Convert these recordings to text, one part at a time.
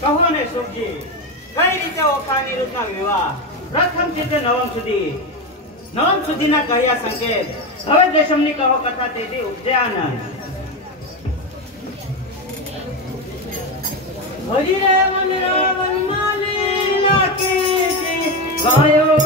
કહો ને સુખજી, કઈ રીતે ઓખા નિરુદ્ધના વિવાહ પ્રથમ થી નવમ સુધીના કહ્યા સંકેત, હવે દેશમની કહો કથા તેથી ઉપજે આનંદ. હરી રે મન રાવણ માલી નાખી ગાયો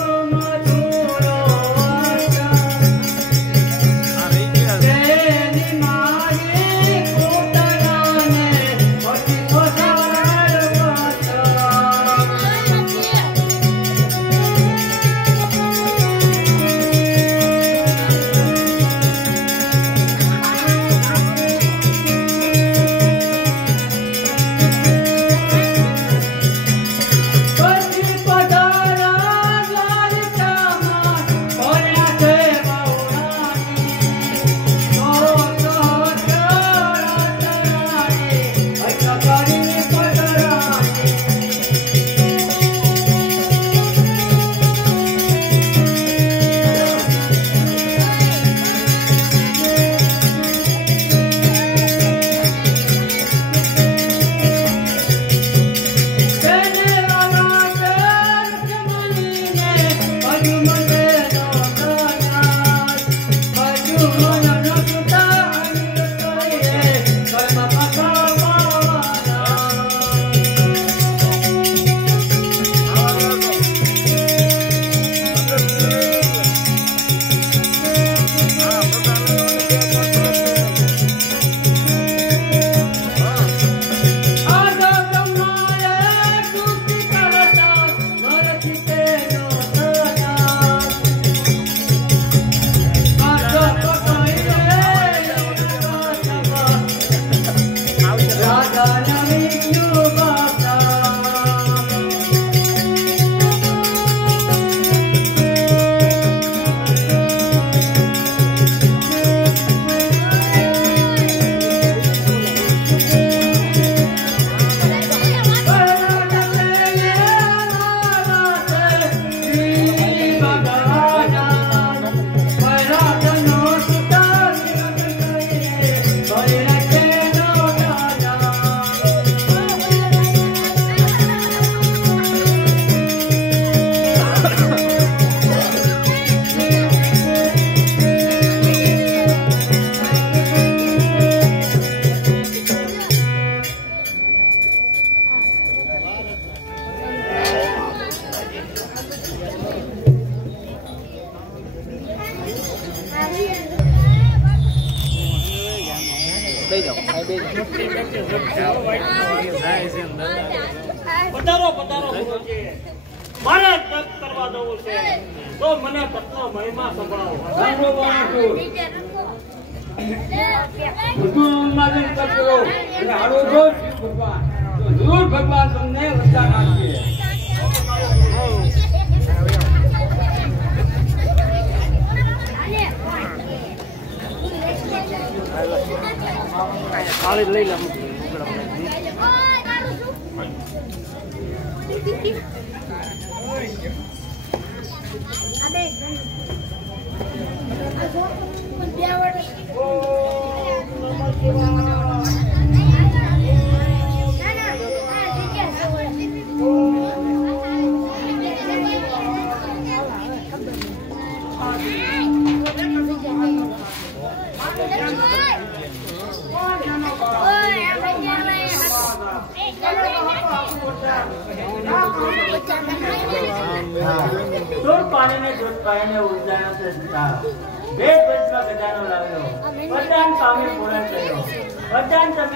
પધારો ગુરુજી, મારે તપ કરવા જવું છે તો મને તપનો મહિમા સંભળાવો. ભગવાન તમને વરદાન આપશે. લઈ લઉં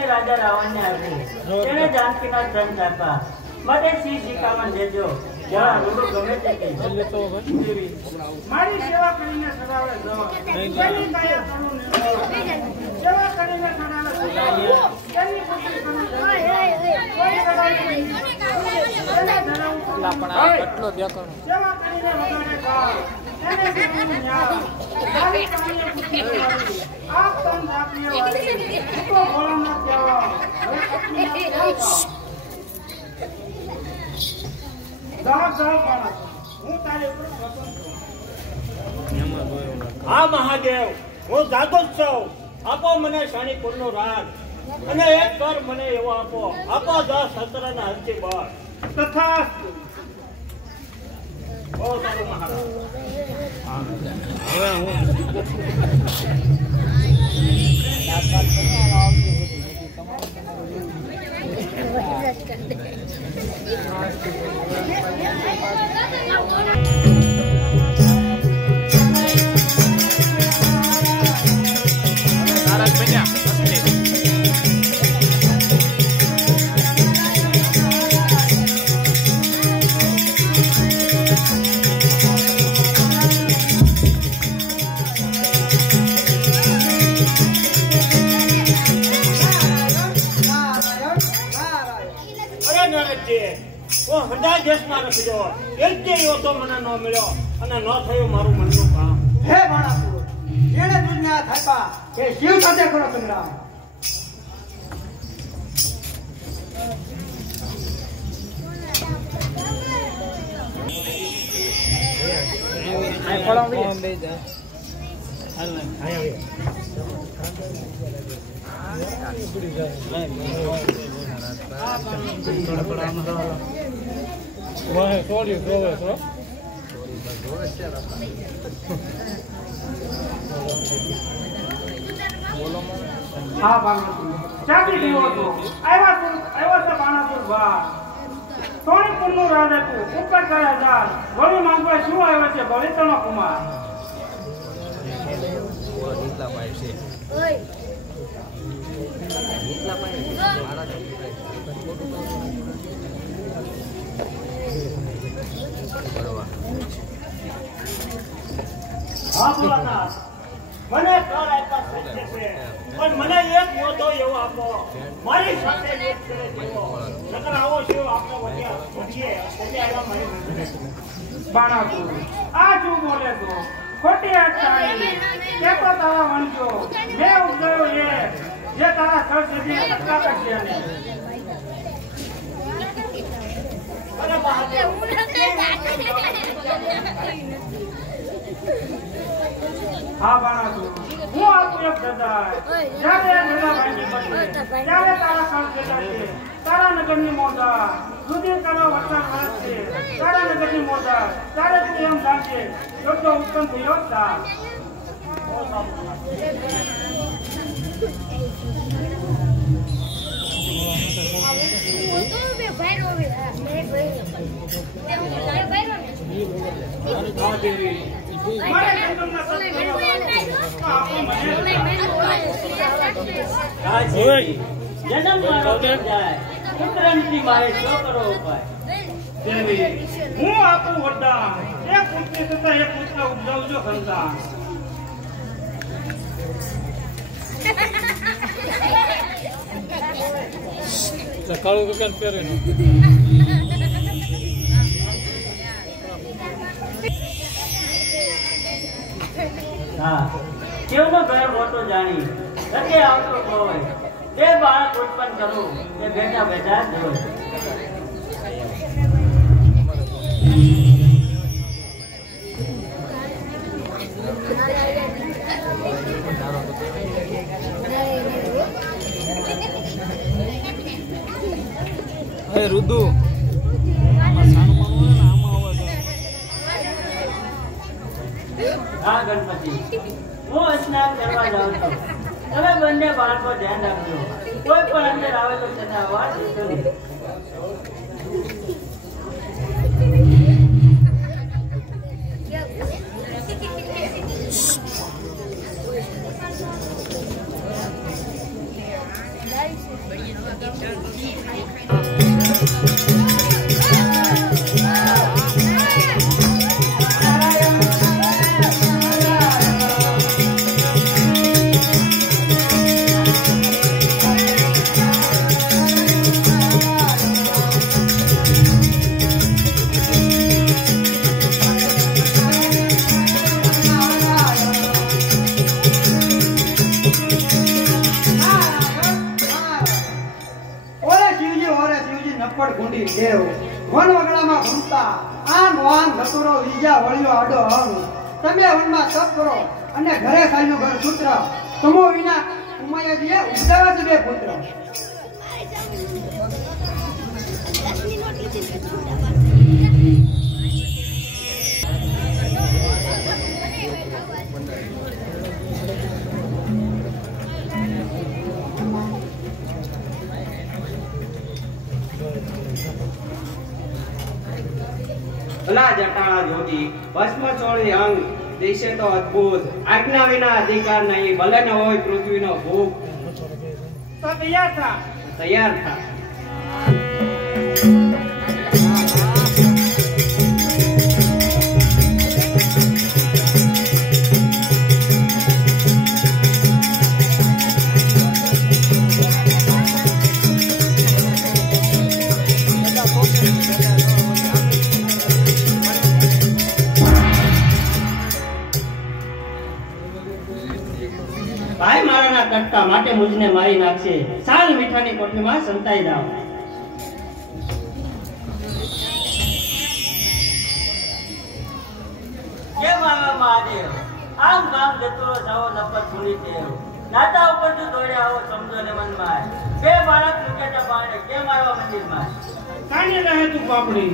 રાજા રાવણને આપ્યું, તેને જાનકીના ધન આપ્યા માટે સિંહ શિખામણ દેજો. ગમે તે મારી સેવા કરીને સદાવે સેવા કરીને હા મહાદેવ, હું જાગો જ છું. આપો મને શાણીપુર નો રાજ. અને એક કર મને એવો આપો 10 સત્રના અંતિમ બાર તથાસ્તુ. ઓ તારું મહારાજ હંડા દેશમાં રખજો એક તો મને ન મળ્યો અને ન થયું મારું મનનું કામ. હે બાણાપુર, જેણે તુજને આ થાપા કે શિવ સાથે કરો સંગ્રામ. હા બાણાપુર ચાકરી દીવો તો આવ્યા છે બાણાપુર બહાર. સોનીપુરનું રાજા તું ઉપર કરે જાલ વળી માંગવા શું આવ્યો છે બળીતનો કુમાર. હા ભોળાનાથ, મને કર આપ્યા સત્ય છે પણ મને એક મોટો એવો આપો મારી સાથે એક કરે જેવો નકર આવો શિવ આપણે વચ્ચે આવ્યા મારી મંદિરે. બાણાપુર આ શું બોલે તો ખોટી અટકાઈ કેતો તારા વણજો મેં ઉગયો એ જે તારા સર સુધી અટકા કરશે. અરે બહાદુર હા બાણાપુર હું આપું એક સદાય જ્યારે સદા ભાંગી પડશે ત્યારે તારા સર છે તારા નગરની મોજા રુધિર કરો વચન વરસશે તારા નગરની મોજા ત્યારે તું એમ જાણશે યોગ્ય ઉત્પન્ન થયો તા. જન્મ મારો જાય પુત્રની મારે શું કરો ઉપાય. દેવી હું આપું વરદાન એક પુત્રી તથા એક પુત્ર ઉપજાવજો ખરદાન. કાળું દુકાન પહેરે હા કેવનો ઘર મોટો જાણી રકે આવતો હોય તે બાળક ઉત્પન્ન કરું એ બેઠા બેઠા જોઈ. રુદુ હા ગણપતિ હું સ્નાન કરવા જાઉં છું. તમે બંને બાળકો ધ્યાન રાખજો. કોઈ પણ અંદર આવે તો તેના અવાજ દેશો નહીં. દેવ વન વગડામાં ભમતા આ મોહન ધતુરો બીજા વળિયો આડો હંગ તમે વનમાં તપ કરો અને ઘરે ખાઈનું ઘર સૂત્ર તમો વિના માયાજીએ ઉપજાવ્યા છે બે પુત્ર. ભલા જટાળા જોડી ભસ્મ ચોળી અંગ દેશે તો અદ્ભુત આજ્ઞા વિના અધિકાર નહીં ભલે ન હોય પૃથ્વીનો ભૂખ. તો તૈયાર થા. તૈયાર થા. ભાઈ મારાના કટકા માટે મુજને મારી નાખશે. સાલ મીઠાની કોઠીમાં સંતાઈ જાવ. કેમ આવ્યા મહાદેવ? આમ કામ જતો જાઓ નફત ભૂલી દેવ. નાતા ઉપર તો દોડ્યા આવો સમજો ને મનમાં. બે બાળક મૂક્યા બાણે કેમ આવ્યા મંદિરમાં? કાને રહે તું પાપડી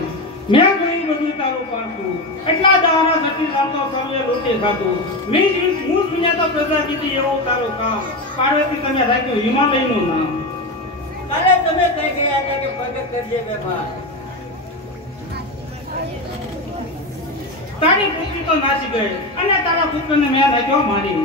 મેં જોઈ બધું તારું પાડતું એટલા દાવાના સતી લાવતો સૌએ રોટી ખાતું મીજ મૂળ દુનિયા તો પ્રજા જીતી એવું તારું કામ પાર્વતી તમે રાખ્યું હિમાલયનું નામ. કાલે તમે કઈ ગયા હતા કે પ્રગટ કરજે બેમાં. તારી પુત્રી તો નાસી ગઈ અને તારા પુત્રને મેં રાખ્યો મારી.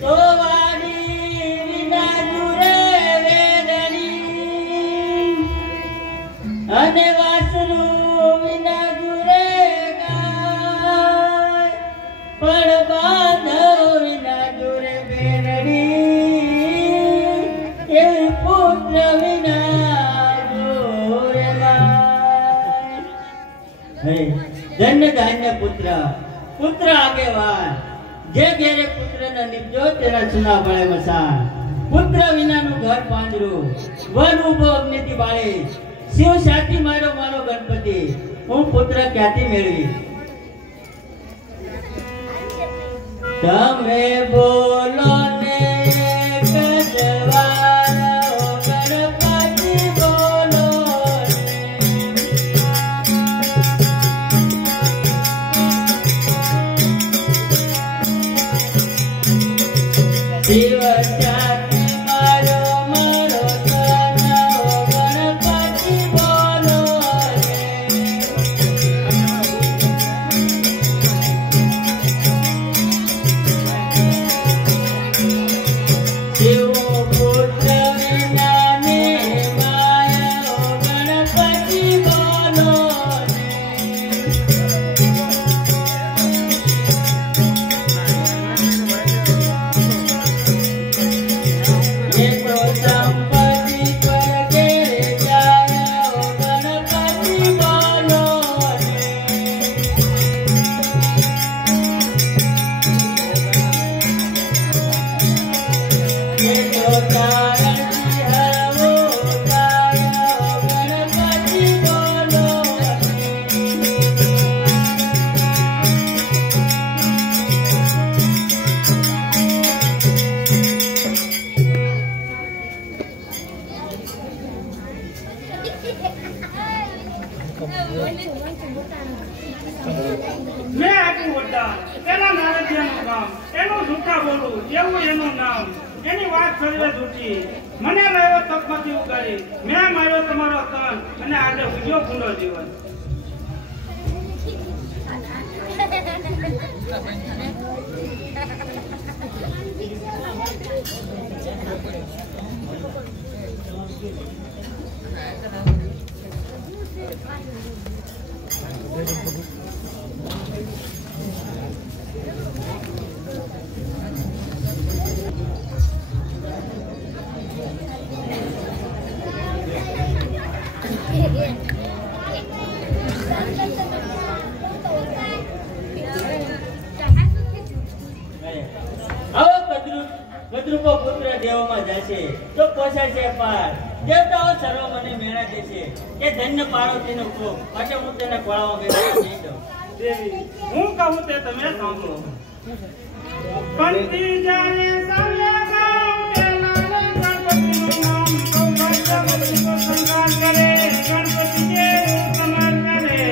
તો વાડી વિના દુરે વેદની અને વાસરું વિના દુરે ગાય પણ બાંધવ વિના દુરે બેરડી એવી પુત્ર વિના દુરે ગાય. હે ધન્ય ધાન્ય પુત્ર પુત્ર આગેવાન જે ઘેરે પુત્રને નિપજો તેના સુના પડે મસાન. પુત્ર વિનાનું ઘર પાંજરું વન ઉભો અગ્નિથી બાળે શિવ સાથી મારો મારો ગણપતિ હું પુત્ર ક્યાંથી મેળવી? તમે બોલો ને કજવારા ગણપતિ બોલો શિવ સાથી મારો મારો ગણપતિ બોલો શિવ પુત્ર વિનાને માયો ગણપતિ બોલો સંપત્તિ પર ઘેરે જાય ગણપતિ બોલો ગણપતિ બોલો મેં આપ્યું વરદાન તેના નારદિયાનું કામ એનું જૂઠા બોલું એવું એનું નામ એની વાત સર્વે જૂઠી મને લાવ્યો તપમાંથી ઉગાડી મેં માર્યો તમારો તન અને આજે ઉજ્યો પૂરો જીવન. કુળમાં જશે તો પોસાશે પાર. દેવતાઓ સર્વ મને મેળા દેશે કે ધન્ય પાર્વતીનો કોપ માટે હું તેને ખોળાવા ગયો નહીં દઉં. દેવી હું કહું તે તમે સાંભળો. કંઠી જાને સાલે ગામ કે લાલ ગણપતિનું નામ સૌભાગ્યવતીનો શૃંગાર કરે ગણપતિને સમાર કરે.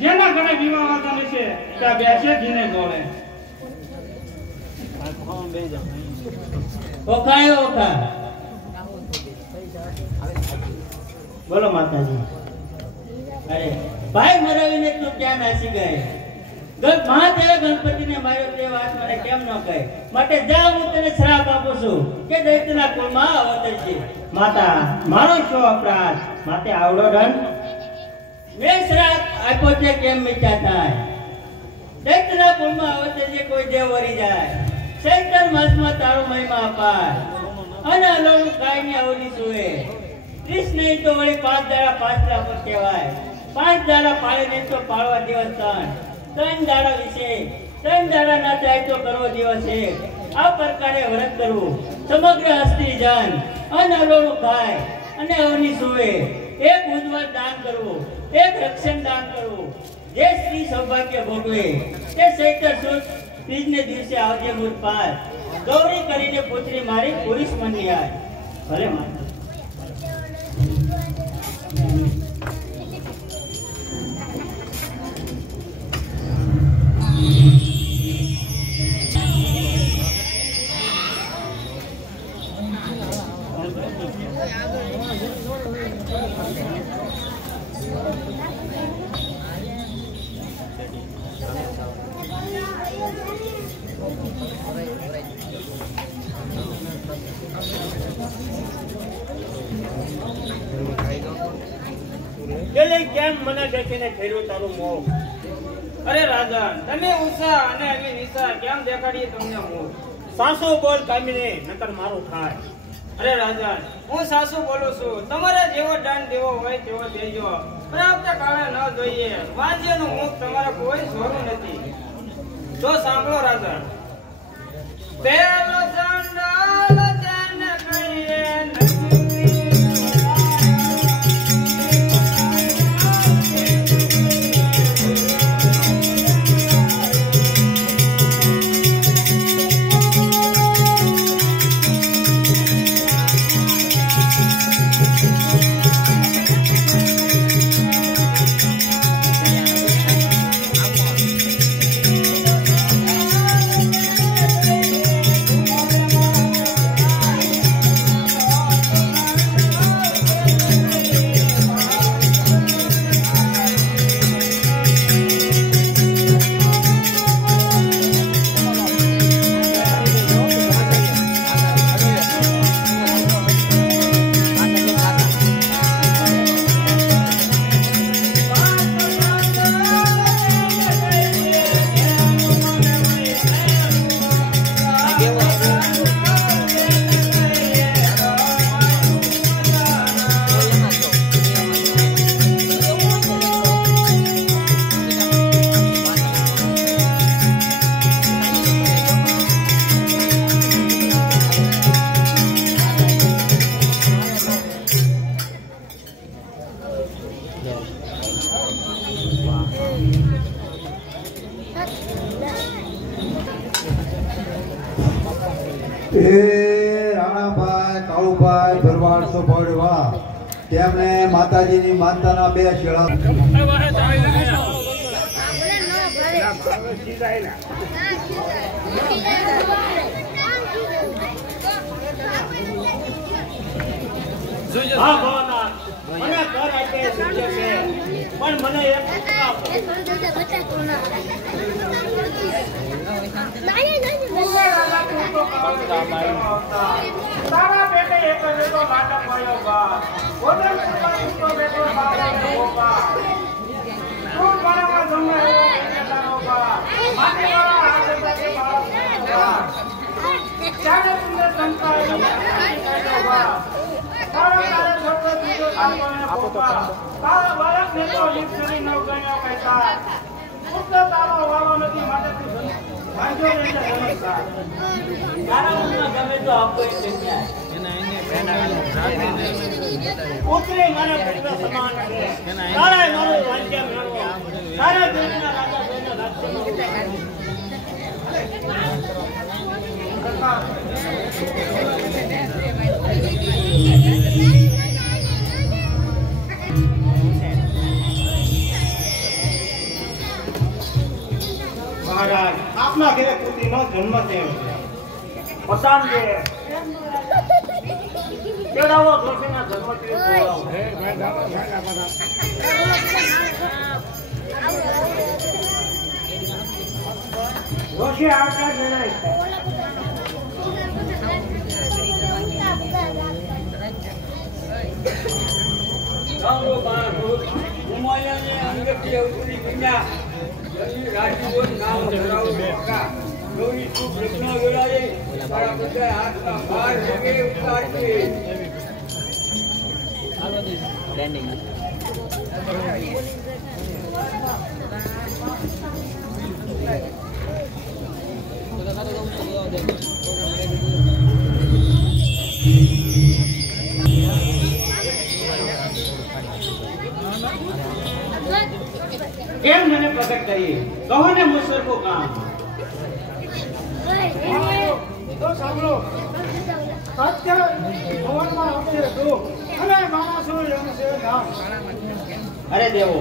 જેના ઘરે વિવાહ હતા છે ત્યાં બેસે જીને ગોળે. ઓખાય ઓખા. બોલો માતાજી. અરે ભાઈ મરાવીને તું ક્યાં નાસી ગઈ? મહાદેવે ગણપતિને માર્યો તે વાત મને કેમ ન કહે? માટે જા હું તને શ્રાપ આપું છું કે દૈત્યના કુળમાં અવતરજે. માતા મારો શું અપરાધ? માતે આવડો દંડ મેં શ્રાપ આપ્યો છે કેમ મીઠા થાય? દૈત્યના કુળમાં અવતરજે કોઈ દેવ વરી જાય. ચૈત્ર માસમાં તારો મહિમા અપાર અને અલોનું કાયની અવની સુએ. 30 નહીં તો વળી 5 દાડા 5 લાખ કહેવાય. 5 દાડા પાળે નહીં તો પાળવા દિવસ 3 દાડા વિશે 3 દાડા ના જાય તો કરવો દિવસ 1. આ પ્રકારે વ્રત કરવું સમગ્ર હસ્તી જન અને અલોનું ખાય અને અવની સુએ. એક ઉજ્જવળ દાન કરવું, એક રક્ષણ દાન કરવું. જે સ્ત્રી સૌભાગ્ય ભોગવે તે ચૈત્ર સુદ ત્રીજને દિવસે આવજે મુદ પાર. ગૌરી કરીને પુત્રી મારી પુરુષ મનની આય. ભલે માતા. કેમ મને દેખીને ફેર્યું તારું મોં? અરે રાજા તમે ઉષા અને એવી નિશા કેમ દેખાડીએ તમને મોં? સાસુ બોલ કામીને નકર મારું થાય. અરે રાજા હું સાસુ બોલું છું. તમારે જેવો દાન દેવો હોય તેવો દેજો. પ્રાપ્ત કાળે ન જોઈએ. વાંજ્યનું મુખ તમારે કોઈ જોરું નથી. જો સાંભળો રાજા. પેલો સંડાલ જન કરીએ રાણાભાઈ કાળુભાઈ ભરવાડ સોભળવા તેમને માતાજીની માતાના 2 શેળા હા ભોળાનાથ, મને ઘર આપે સત્ય છે પણ મને એક આપો. તારા પેટે એક બેટો નાટક મળ્યો બા ઓદર તો બેટો બાળકો બા તું બાળકો જમે એવો બા માથે વાળા હાથે કે બાળકો બા ચાલે તુને સંતાય બા તારા છોકરો દીધો આપો તો તારા બાળક ને તો લીપ કરી ન ગયો કહેતા પુત્ર તારો વાળો નથી માટે તું ભાંજો એટલે સમજતા તારા ઉમરા ગમે તો આપો એ જગ્યા પુત્રી મારા પુત્ર સમાન છે તારા મારું રાજ્ય મેળવો તારા દેશના રાજા જોઈને મહારાજ આપના ઘરે પુત્રીનો જન્મ થયો પસંદ છે કેળાવો દોષીના જન્મથી દોષી આવતા જણાય છે ગામનો બાળકો ઉમાયાને અંગથી અવતરી બન્યા રાજ્યનું નામ ધરાવું બેઠા ગૌરી તું પ્રશ્ન વેળાએ મારા બધા હાથના બહાર જગે ઉતારશે કેમ મને પ્રગટ કરી કહો ને મુસર કો કામ તો સાંભળો સત્ય ભવનમાં આપણે દુઃખ અને બાણાસુર એમ છે નામ અરે દેવો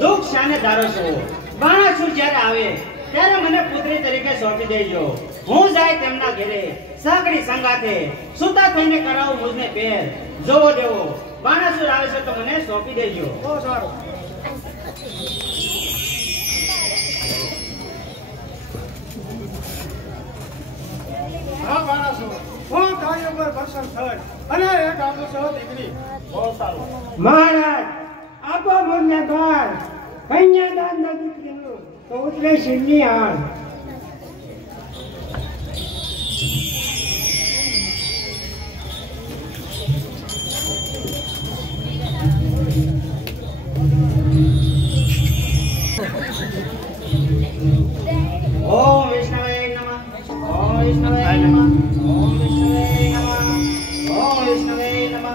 દુઃખ શાને ધારો છો બાણાસુર જ્યારે આવે ત્યારે મને પુત્રી તરીકે સોંપી દેજો હું જાય તેમના ઘરે સાંકડી સંગાથે સુતા થઈને કરાવું મુજને પહેર જોવો દેવો બાણાસુર આવે છે તો મને સોંપી દેજો બહુ સારું હા બાણાસુર હું કાર્ય પર પ્રસન્ન થઈ અને એક આપું છો દીકરી બહુ સારું મહારાજ આપો મને બાર કન્યાદાન ના દીકરીનું તો ઉતરે સિંહની હાર ઓમ વિષ્ણવે નમઃ ઓમ વિષ્ણવે નમઃ ઓમ વિષ્ણવે નમઃ ઓમ વિષ્ણવે નમઃ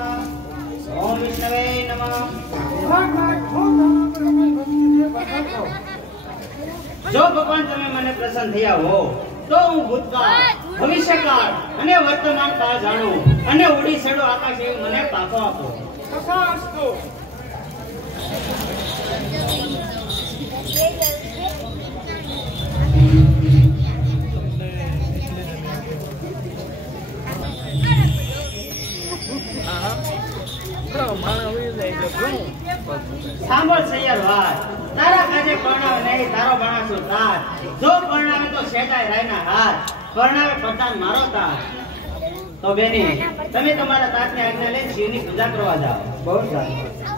ઓમ વિષ્ણવે નમઃ જો ભગવાન તમે મને પ્રસન્ન થયા હો તો હું ભૂતકાળ ભવિષ્યકાળ અને વર્તમાન કાળ જાણું અને ઉડી સડો આકાશ એવી મને પાકો આપો તથાસ્તુ સાંભળ સૈયર વાત તારા કાજે પરણાવે નહીં તારો બાણાસુર તાત જો પરણાવે તો શેટાય રાયના હાથ પરણાવે પ્રધાન મારો તાત તો બેની તમે તમારા તાતની આજ્ઞા લઈને શિવની પૂજા કરવા જાઓ બહુ સારું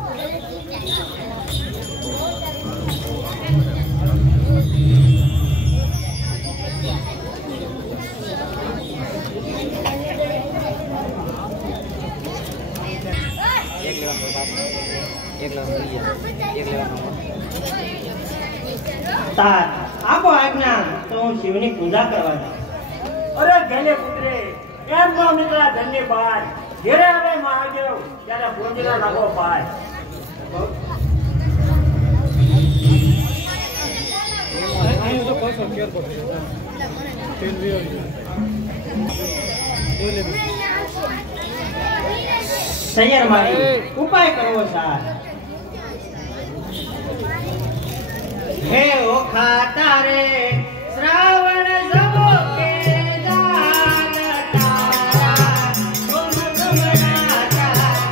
તાત આપો આજ્ઞા તો હું શિવની પૂજા કરવા જાઉં અરે ધન્ય પુત્રે કેમ નો નીકળા ધન્ય બાર ઘેરે આવે મહાદેવ ત્યારે પૂંજરા લાગો પાય સૈયર મારી ઉપાય કરવો સાર હે ઓખા તારે શ્રાવણ જબો કે દાન તારા ઓમ કમળા તારા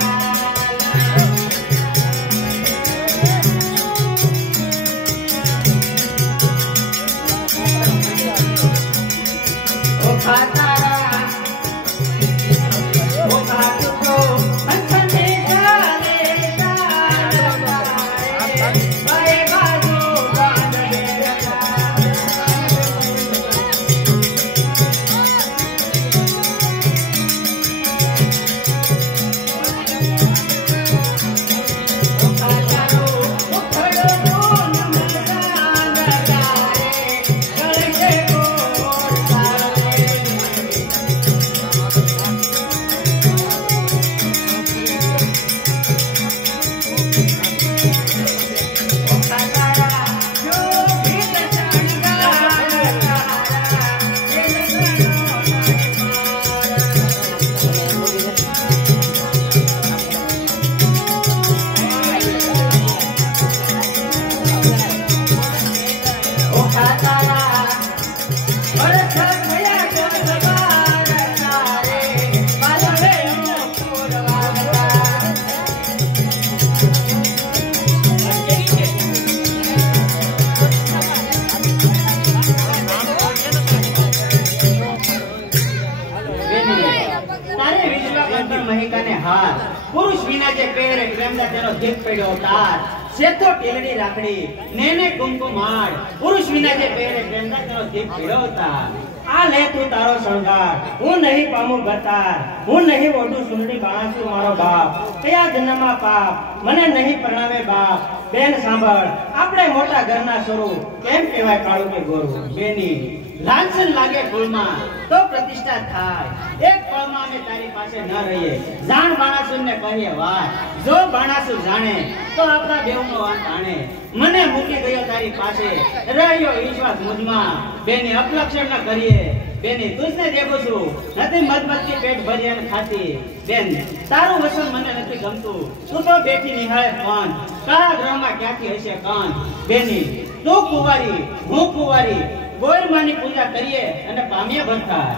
પુરુષ વિના જે પહેરે પ્રેમના તેનો દીપ પડ્યો તાર સેતો ટેલડી રાખડી નેને કુમકુમાડ પુરુષ વિના જે પહેરે પ્રેમના તેનો દીપ પડ્યો તાર આ લે તું તારો શણગાર હું નહીં પામું ગતાર હું નહીં ઓઢું સુંદરી બાણાસુ મારો બાપ કયા જન્મમાં પાપ મને નહીં પરણાવે બાપ બેન સાંભળ આપણે મોટા ઘરના સ્વરૂપ કેમ કહેવાય કાળું કે ગોરું બેની લાંછન લાગે ફૂલમાં તો પ્રતિષ્ઠા થાય એક પળમાં અમે તારી પાસે ન રહીએ જાણ બાણાસુર ને કહીએ વાત જો બાણાસુર જાણે તો આપણા દેવનો વાંક આણે મને મૂકી ગયો તારી પાસે રહ્યો વિશ્વાસ મુજમાં બેની અપલક્ષણ ન કરીએ બેની તુજને દેખું છું નથી મધમતી પેટ ભરી અને ખાતી બેન તારું વસન મને નથી ગમતું તું તો બેઠી નિહાળે ફોન કાળા ગ્રહમાં ક્યાંથી હશે કાન બેની તું કુંવારી હું કુંવારી ગોયમાની પૂજા કરીએ અને પામીએ ભરતા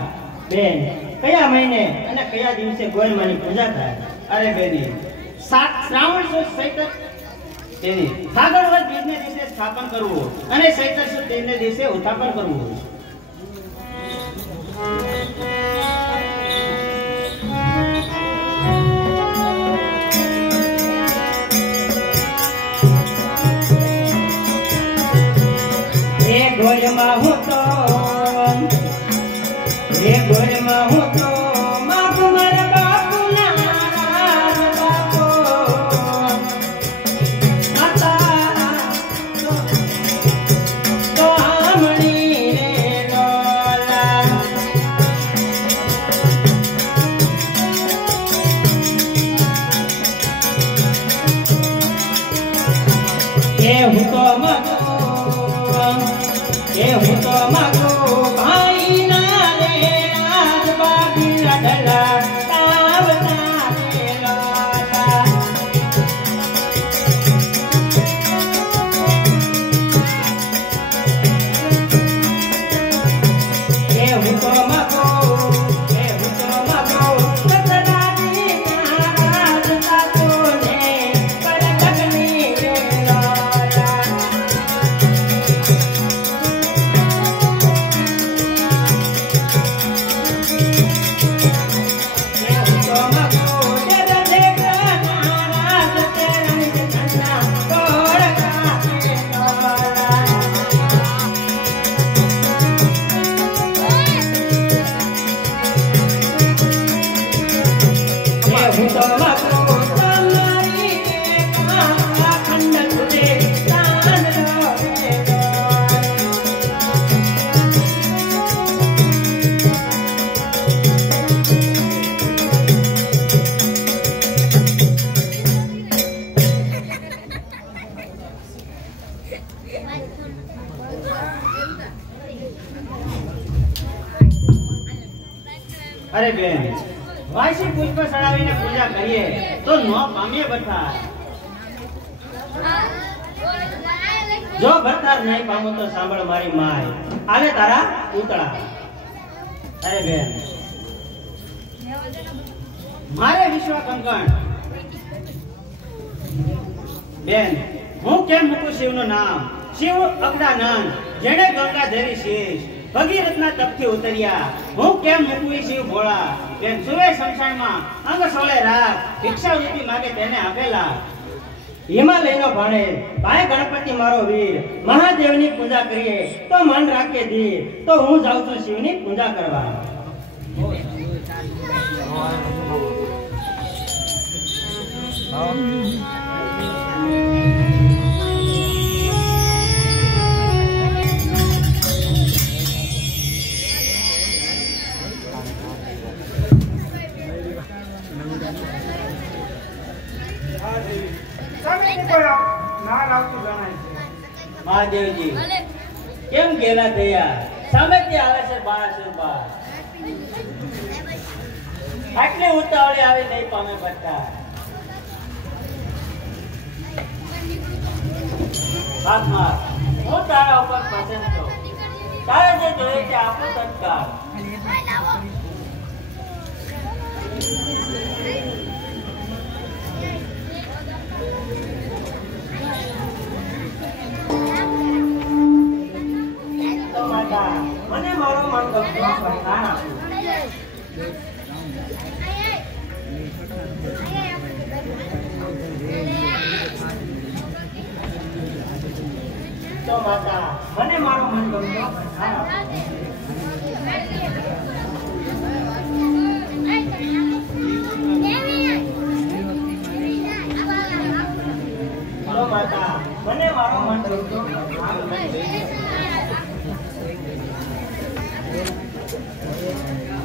બેન કયા મહિને અને કયા દિવસે ગોયમાની પૂજા થાય અરે બેની શ્રાવણ સુદ ચૈત્ર બેની ફાગણવદ બીજને દિવસે સ્થાપન કરવું અને ચૈત્ર સુદ તેજને દિવસે ઉત્થાપન કરવું ગોરમાં હું તો રે ગોરમાં હું તો બાપ મારા બાપુના બાપો માતા તો આમણી રે લોલા એ હું તો મગો એ હું તો માગો ભાઈ ના રે આજ બાકી લડલા તાવના રે લોલા એ હું તો માગો સતરાજી નારાજ તાતો ને કરગની રે લોલા અરે બેન વાસી પુષ્પ ચડાવીને પૂજા કરીએ તો નો પામીએ બઠા જો ભરતાર નહીં પામો તો સાંભળ મારી માય આલે તારા ઉતળા અરે બેન મારે વિશ્વ કંકણ બેન હું કેમ મૂકું શિવનું નામ શિવ અગદાનંદ જેણે ગંગા ધરી શીશ ભગીરથના તપથી ઉતર્યા. હું કેમ મૂકવી શિવ ભોળા? બેન સુવે શમશાનમાં અંગ સોળે રાખ, ભિક્ષા રૂપી માગે તેને આપેલા. હિમાલયનો ભાણે ભાઈ ગણપતિ મારો વીર, મહાદેવની પૂજા કરીએ તો મન રાખે ધીર. તો હું જાઉં છું શિવની પૂજા કરવા. મહાદેવજી કેમ ગેલા થયા? સામેથી આવે છે બાણાસુરબા. આટલી ઉતાવળી આવી નહીં પામે બધા. હાથમાં હું તારા ઉપર પસંદ છું. તારે જે જોઈએ છે આપું તત્કાળ. મને મારો મનગમતો વરદાન આપો. તો માતા મને મારો મનગમતો વરદાન આપો. તો માતા મને મારો મનગમતો વરદાન આપો.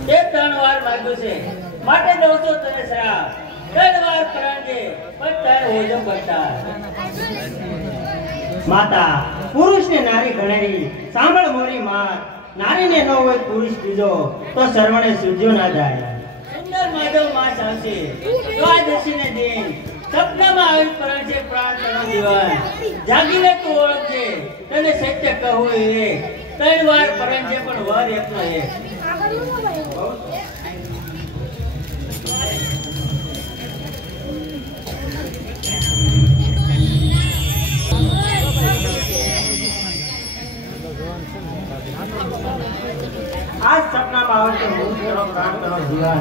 તે 3 વાર માંગ્યું છે માટે દઉં છું તને શ્રાપ. 3 વાર કરણજે પણ તારે ઓજો કરતા. માતા પુરુષને નારી ગણેરી, સાંભળ મોરી માત. નારીને ન હોય પુરુષ બીજો તો સર્વણે સૂજ્યો ના જાય. સુંદર માધવ માસ આવશે દ્વાદશીને દિન, સપનામાં આવી કરણજે પ્રાણ તનો જીવન. જાગીને તું ઓળખજે તને સત્ય કહું એ. 3 વાર કરણજે પણ વર એકનો એક. आज सपनाમાં આવતો હું તેનો પ્રાણ તનો જીવન.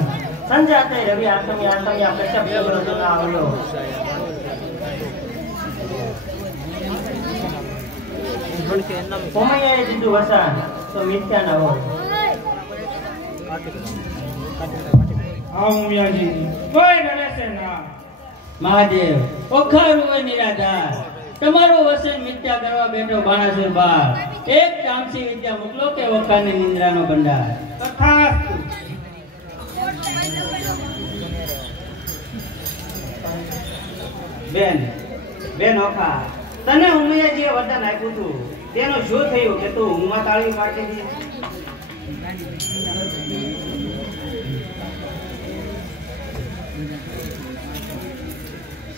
સંજાતે રવિ આતમ્યા કશ્યપ દેવવ્રત ના આવ્યો. કોમૈયાએ દીધું વસન તો મિથ્યા ન હોય. હા ઉમિયાજી કોઈ ડરે છે ના. મહાદેવ ઓખારું હોય નિરાધાર. તમારું વસન મિથ્યા કરવા બેઠો બાણાસુર બાર. એક કામસી વિદ્યા મોકલો કે વખાની નિંદ્રાનો ભંડાર. તથાસ્તુ. બેન ઓખા, તને ઉમૈયાજીએ વરદાન આપ્યું હતું તેનું શું થયું કે તું ઊંઘમાં તાળી પાડી દી?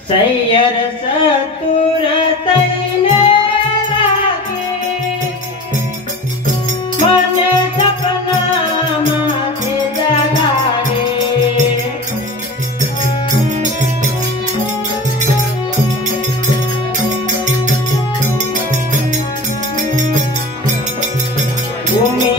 સૈયર સતુર તૈને લાગે, મને સપનામાંથી જગાડે. ભૂમિ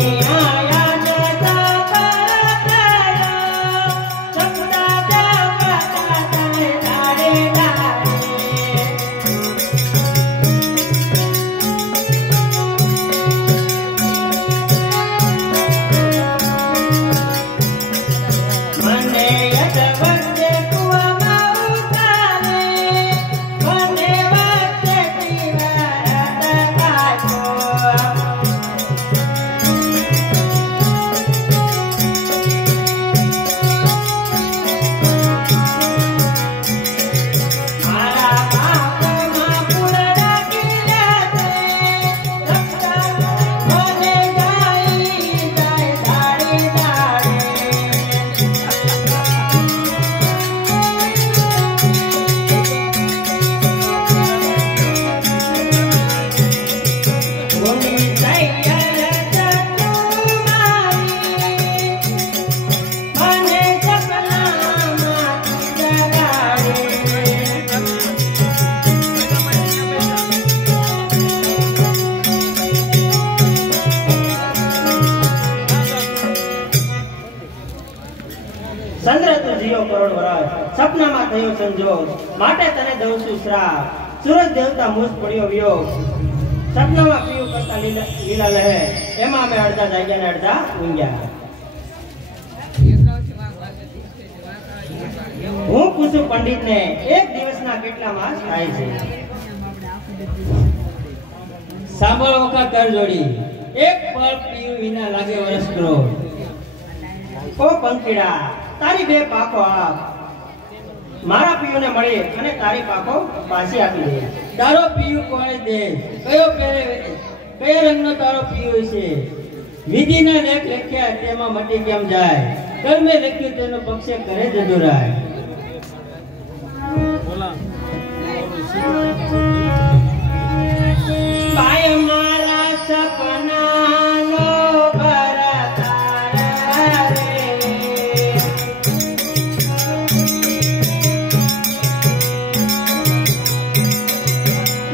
ચંદ્ર તું જીવો કરોડ વર્ષ, સપનામાં થયો સંજોગ, માટે તને દઉં છું શ્રાપ. સૂરજ દેવતા મુજ પડ્યો વિયોગ, સપનામાં પીયું કરતા લીલા લહે, એમાં અમે અડધા જાગ્યા ને અડધા ઊંઘ્યા. હું પૂછું પંડિત ને, એક દિવસના કેટલા માસ થાય છે? સાંભળ વખત કર જોડી, એક પળ પીયું વિના લાગે વર્ષ કરોડ. ઓ પંખીડા, તારી બે પાખો આપ, મારા પીયુને મળી અને તારી પાખો પાછી આપી દે. તારો પીયુ કોણે દે, કયા રંગનો તારો પીયુ છે? વિધિના લેખ લખ્યા તેમાં મટી કેમ જાય, કર્મે લખ્યું તેનો પક્ષે કરે જદુરાય. ભાઈ મારા સપનાનો બરતારા રે,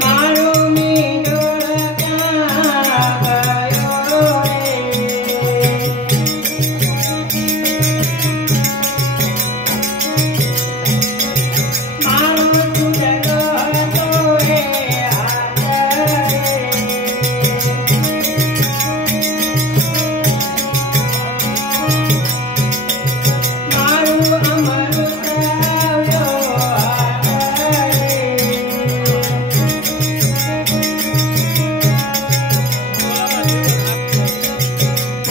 મારો મીંડોળ ક્યાં ગયો રે? મારો ચૂડલો હતો રે હાથ રે, મારું અમૃત આવ્યો હાથ રે.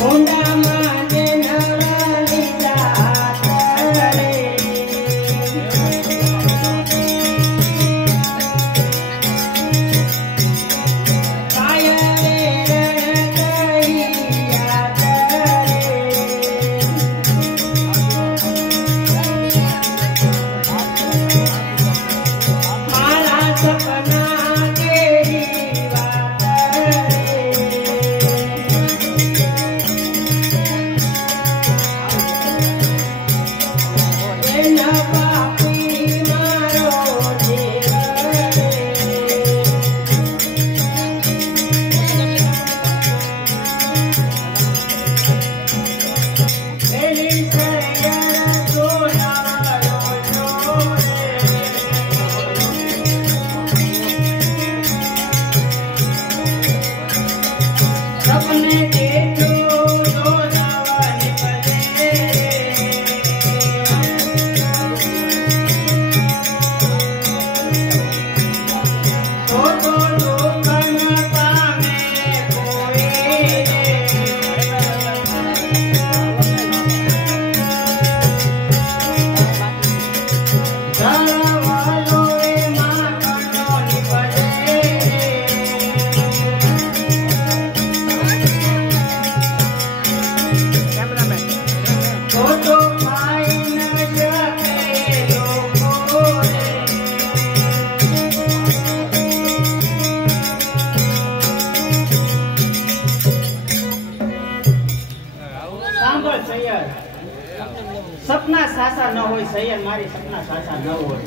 ઊંડામાં જે નવરા લીધા હાથ રે, કાયરે રણ કરી યાદ રે. મારા સપના કેરી વાત રે, એના પાપી મારો જીવ રે. એની સૈયર સોનારો જોડે, સપને દેખ્યું દોરાવાની પદે, તો દુઃખ ન પામે કોઈ રે. ધરવાલો એમાં કંડો નીપજે, તો પાઈ ન શકે લોકો રે. સાંભળ સૈયદ, સપના સાચા ન હોય સૈયદ, મારી સપના સાચા ન હોય.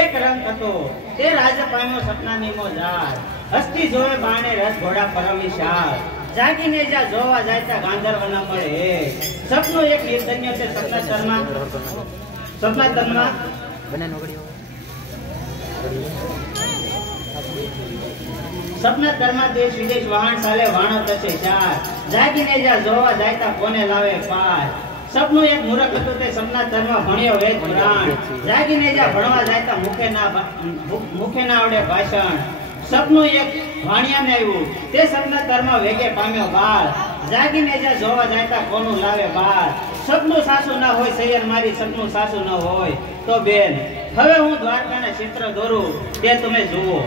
એક રંગ હતો તે રાજ પામ્યો સપનાની મોજાર, હસ્તી જોવે બાણે રસ ઘોડા પરમી શાળ, જાગીને જ્યાં જોવા જાય ત્યાં ગાંધર્વ ન મળે. સપનું એક નિર્ધન્ય છે સપનાતરમાં સપનાતરમાં દેશ વિદેશ વહાણ ચાલે વાણો થશે ચાર, જાગીને જ્યાં જોવા જાય ત્યાં કોને લાવે પાર. સપનું એક મૂરખ હતું તે સપનાતરમાં ભણ્યો વેદ પુરાણ, જાગીને જ્યાં ભણવા જાય ત્યાં મુખે ના આવડે ભાષણ. સપનું એક વાણિયાને આવ્યું તે સપનાતરમાં વેગે પામ્યો બાળ, જાગીને જ્યાં જોવા જાય ત્યાં કોનું લાવે બાર. સપનું સાસું ના હોય સૈયર, મારી સપનું સાસું ન હોય તો બેન, હવે હું દ્વારકાના ચિત્ર દોરું તે તમે જુઓ.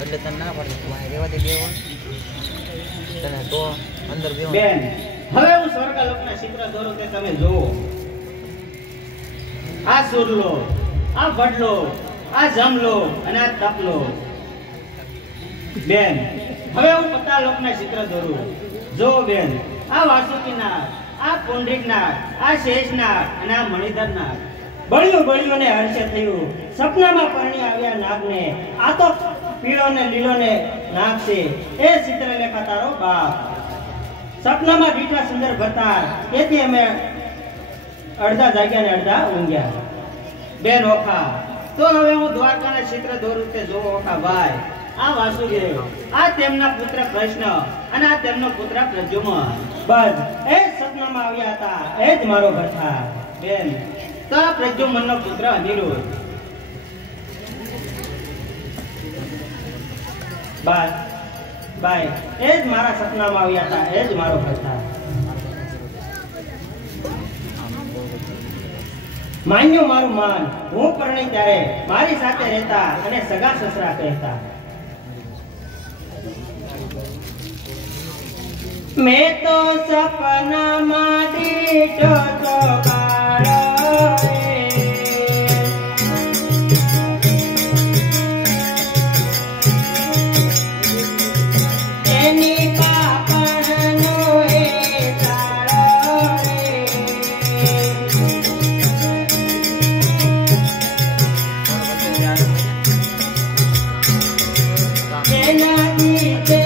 એટલે તને ના પડે રેવા દે બેવો તને તો અંદર બેવો. બેન, હવે હું સ્વર્ગલોકના ચિત્ર દોરું તે તમે જુઓ. આ સુરલો, આ વડલો, આ જમલો અને આ તપલો. બેન, હવે હું પતાલોકના ચિત્ર દોરું. જો બેન, આ વાસુકીનાથ, આ પુંડરીકનાથ, આ શેષનાથ અને આ મણિધરનાથ. બળ્યું ને હર્ષે થયું, સપનામાં પરણી આવ્યા નાગને, આ તો પીળો ને લીલો ને નાગ છે, એ ચિત્રલેખા તારો બાપ. સપનામાં દીઠા સુંદર ભરતા તેથી અમે અડધા જાગ્યા ને અડધા ઊંઘ્યા. બેન ઓખા, તો હવે હું દ્વારકાના ક્ષેત્ર દોરું તે જોવો ઓખા ભાઈ. આ વાસુદેવ, આ તેમના પુત્ર કૃષ્ણ અને આ તેમનો પુત્ર પ્રદ્યુમન. બસ એ જ સપનામાં આવ્યા હતા, એ જ મારો ભરતા. બેન, તો આ પ્રદ્યુમનનો પુત્ર અનિરુદ્ધ. બસ બાય, એ જ મારા સપનામાં આવ્યા હતા, એ જ મારો ભરતા. માન્યું મારું મન, હું પરણી ત્યારે મારી સાથે રહેતા અને સગા સસરા કહેતા. મેં તો સપનામાં દીઠો તો કાળો એની પાપણનો એ તાળો એનાથી તે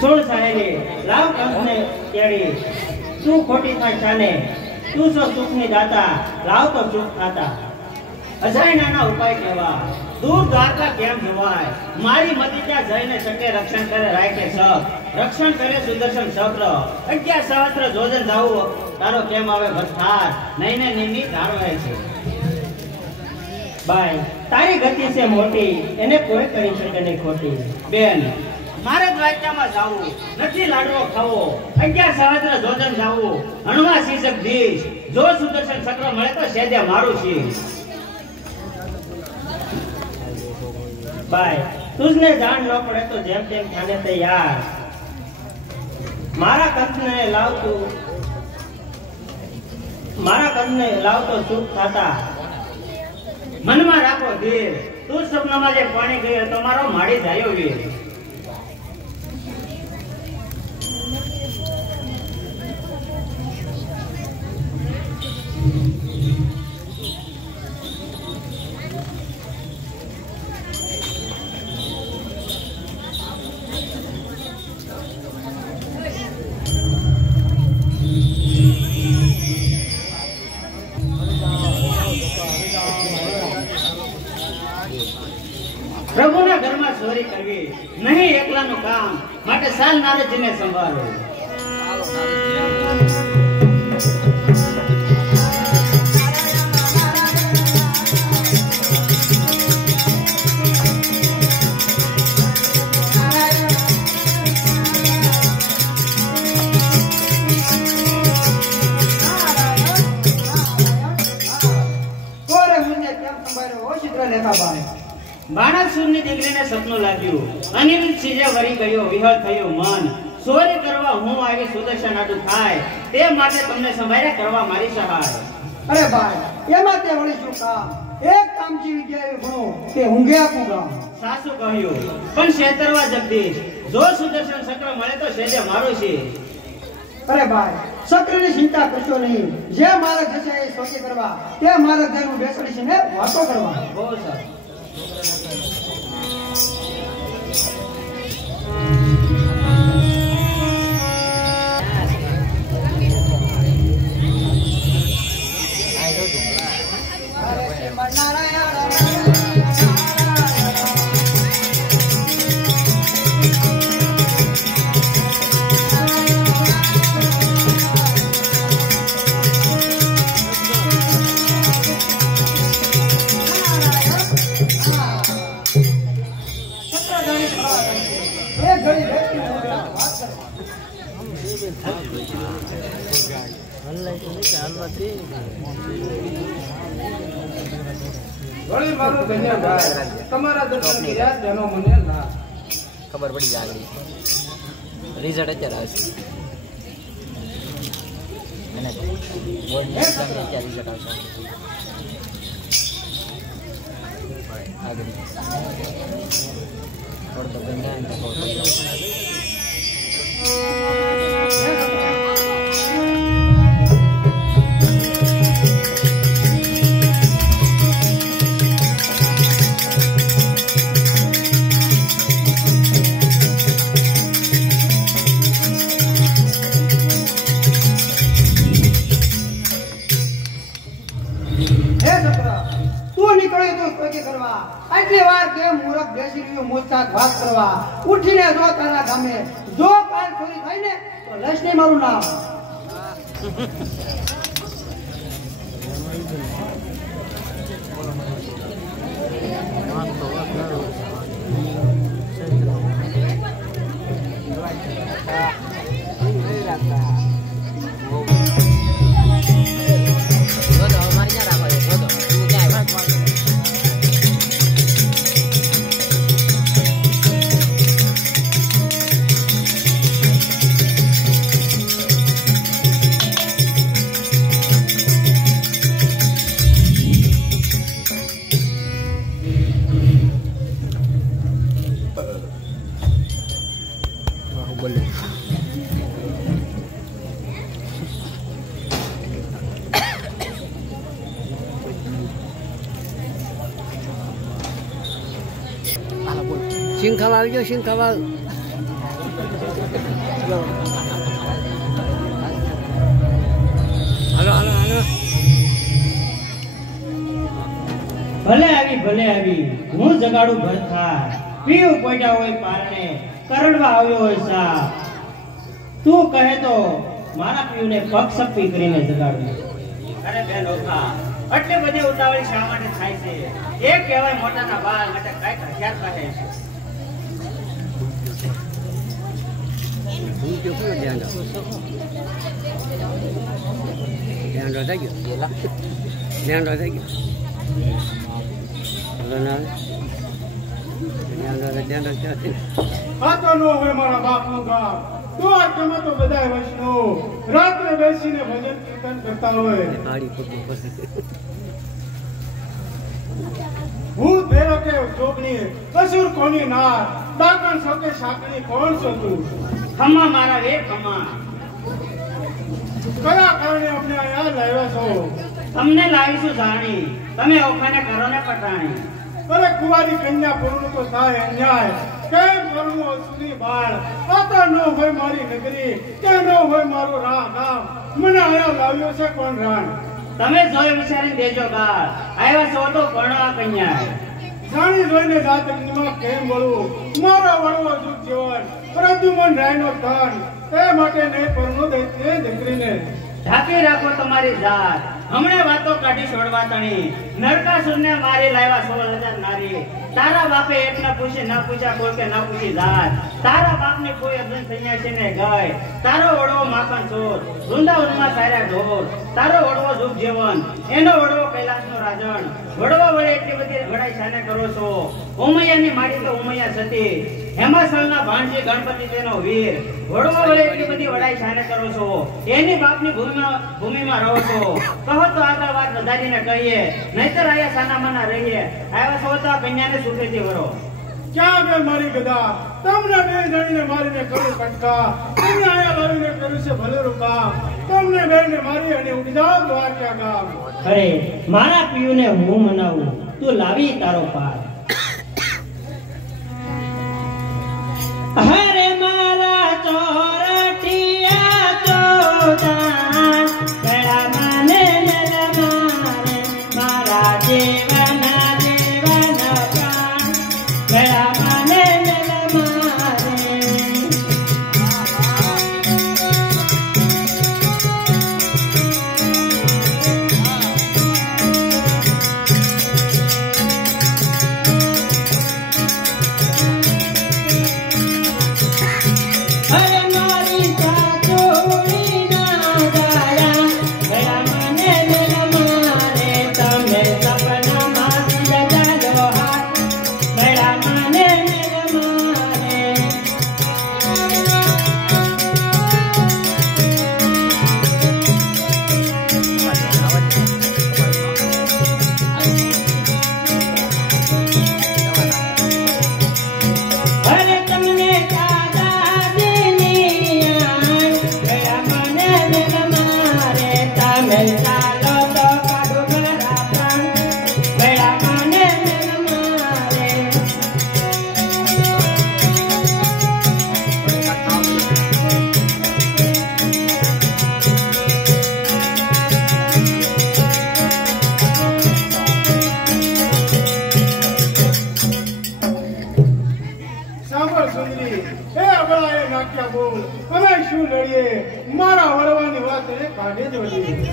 સુણ સાહેલી લાવ કંસને કેડી તું ખોટી થાય ચાલે તું સો સુખની દાતા લાવ તો સુખ ખાતા. અજાયણાના ઉપાય કેવા, દૂર દ્વારકા કેમ જવાય? મારી મતી ત્યાં જઈને શકે રક્ષણ કરે રાખે સપ, રક્ષણ કરે સુદર્શન ચક્ર. 11 સહસ્ત્ર જોજન જાવું તારો કેમ આવે ભરથાર, નહીં ને નીની ધારવાય છે. બાય તારી ગતિ છે મોટી, એને કોઈ કરી શકે નહીં ખોટી. બેન, મારે દ્વારકામાં જાવું નથી, લાડવો ખાવો. 11 સહસ્ત્ર જોજન જાવું, હણવા શીર્ષક ધીશ. જો સુદર્શન ચક્ર મળે તો સેજે મારું શીશ. બાય તુજને જાણ ન પડે તો જેમ તેમ થાને તૈયાર. મારા કંસને લાવતો સુખ થતા. મનમાં રાખો ધીર, તું સપનામાં જે પાણી ગયો તમારો માડી જાયો વીર. પ્રભુના ઘરમાં ચોરી કરવી નહીં એકલાનું કામ, માટે સાલ નારદજીને સંભાળો. બાણાસુરની દીકરીને સપનું લાગ્યું, અનિલ સીજે વળી ગયો, વિહળ થયું મન. ચોરી કરવા હું આવી સુદર્શન આટું થાય, તે માટે તમને સંભાળ્યા કરવા મારી સહાય. અરે ભાઈ, એમાં તે વળી શું કામ? એક કામ જીવી ગયા એવું ઘણું, તે ઊંઘે આપું કામ. સાસુ કહ્યું, પણ શેતરવા જગદીશ, જો સુદર્શન ચક્ર મળે તો સેજે મારો છે. અરે ભાઈ, ચક્રની ચિંતા કરશો નહીં. જે માર્ગ જશે એ શોધી કરવા, તે માર્ગ જઈને બેસડી છે ને વાતો કરવા. બહુ સારું. વળી મારું ધન્યવાદ, તમારા દર્શન કર્યા તેનો મને ના ખબર પડી જાય. રિઝલ્ટ અત્યારે આવશે અને બોર્ડની એક્ઝામની અત્યારે રિઝલ્ટ આવશે. આગળ થોડું તો બંધ આટલી વાર કેમ મૂરખ બેસી રહ્યું મોચાક વાત કરવા? ઉઠીને જો તારા ગામે જો કાલ ચોરી થાય ને તો લઈશ નહીં મારું નામ. સિંગ ખાવા આવી ગયો, સિંગ ખાવા. હાલો હાલો હાલો. ભલે આવી હું જગાડું ભરથા, પીવું પોઈટા હોય પારને, કરડવા આવ્યો હોય સા. તું કહે તો મારા પીવને પગ સપ્પી કરીને જગાડું. અરે બેન ઓખા, આટલી બધી ઉતાવળી શા માટે થાય છે? એ કહેવાય મોટાના બાલ માટે કાંઈક હથિયાર કાઢે છે. આ તો નો હોય મારા બાપનું ગામ. તો આ તમે તો બધા વૈષ્ણવ રાત્રે બેસીને ભજન કીર્તન કરતા હોય. ભૂત ભેરો કે જોગણી, કસૂર કોની નાર, ડાકણ સોકે શાકણી, કોણ છો તું? ખમા મારા રે ખમા. કયા કારણે આપણે અહીંયા લાવ્યા છો? તમને લાવીશું જાણી, તમે ઓખાને કરો ને પટાણી. અરે કુંવારી કન્યા પૂર્ણ તો થાય અન્યાય, કેમ કરું અસુરી બાળ? આ તો ન હોય મારી નગરી, કે ન હોય મારું ગામ. મને અહીંયા લાવ્યો છે કોણ રાણ? તમે જોઈ વિચારી દેજો ગાળ, આવ્યા છો તો ભણવા કન્યા. જાણી જોઈને જાતકમાં કેમ બોલું મારો વડવો જુગ જીવન પરંતુ મન રાયનો ધન એ માટે નહીં પરનો દે તે દીકરીને ઢાંકી રાખો તમારી જાત હમણે વાતો કાઢી છોડવા તણી નરકાસુરને મારી લાવ્યા 16,000 નારી તારા બાપે એક ના પૂછી ના પૂછ્યા કોઈ કે ના પૂછી જાત તારા બાપની કોઈ અર્જુન સંન્યાસી ને ગઈ તારો વડવો માખણ ચોર વૃંદાવનમાં સાર્યા ઢોર તારો વડવો જુગ જીવન એનો વડવો કૈલાસનો રાજણ વડવો વડે એટલી બધી ઘડાઈ શાને કરો છો ઉમૈયાની માડી તો ઉમૈયા સતી હેમાસલના ભાણજી ગણપતિ તેનો વીર વડવો વડે એટલી બધી વડાઈ શાને કરો છો એની બાપની ભૂમિમાં રહો છો કહો તો આગળ વાત વધારીને કહીએ નહીતર આયા સાનામાના રહીએ આવ્યા છો તો કન્યાને સુખેથી વરો ક્યાં ગઈ મારી ગદા તમને બે જણીને મારીને કરું કટકા તમને આયા લાવીને કર્યું છે ભલેરું કામ તમને બેને મારી અને ઉડી જાવ દ્વારકા ગામ અરે મારા પિયુને હું મનાવું તું લાવી તારો પાર હરે મારા ચોરટિયા ચોદાન બેડા માને નલ મારે મારા દેવના પ્રાણ બેડા માને નલ મારે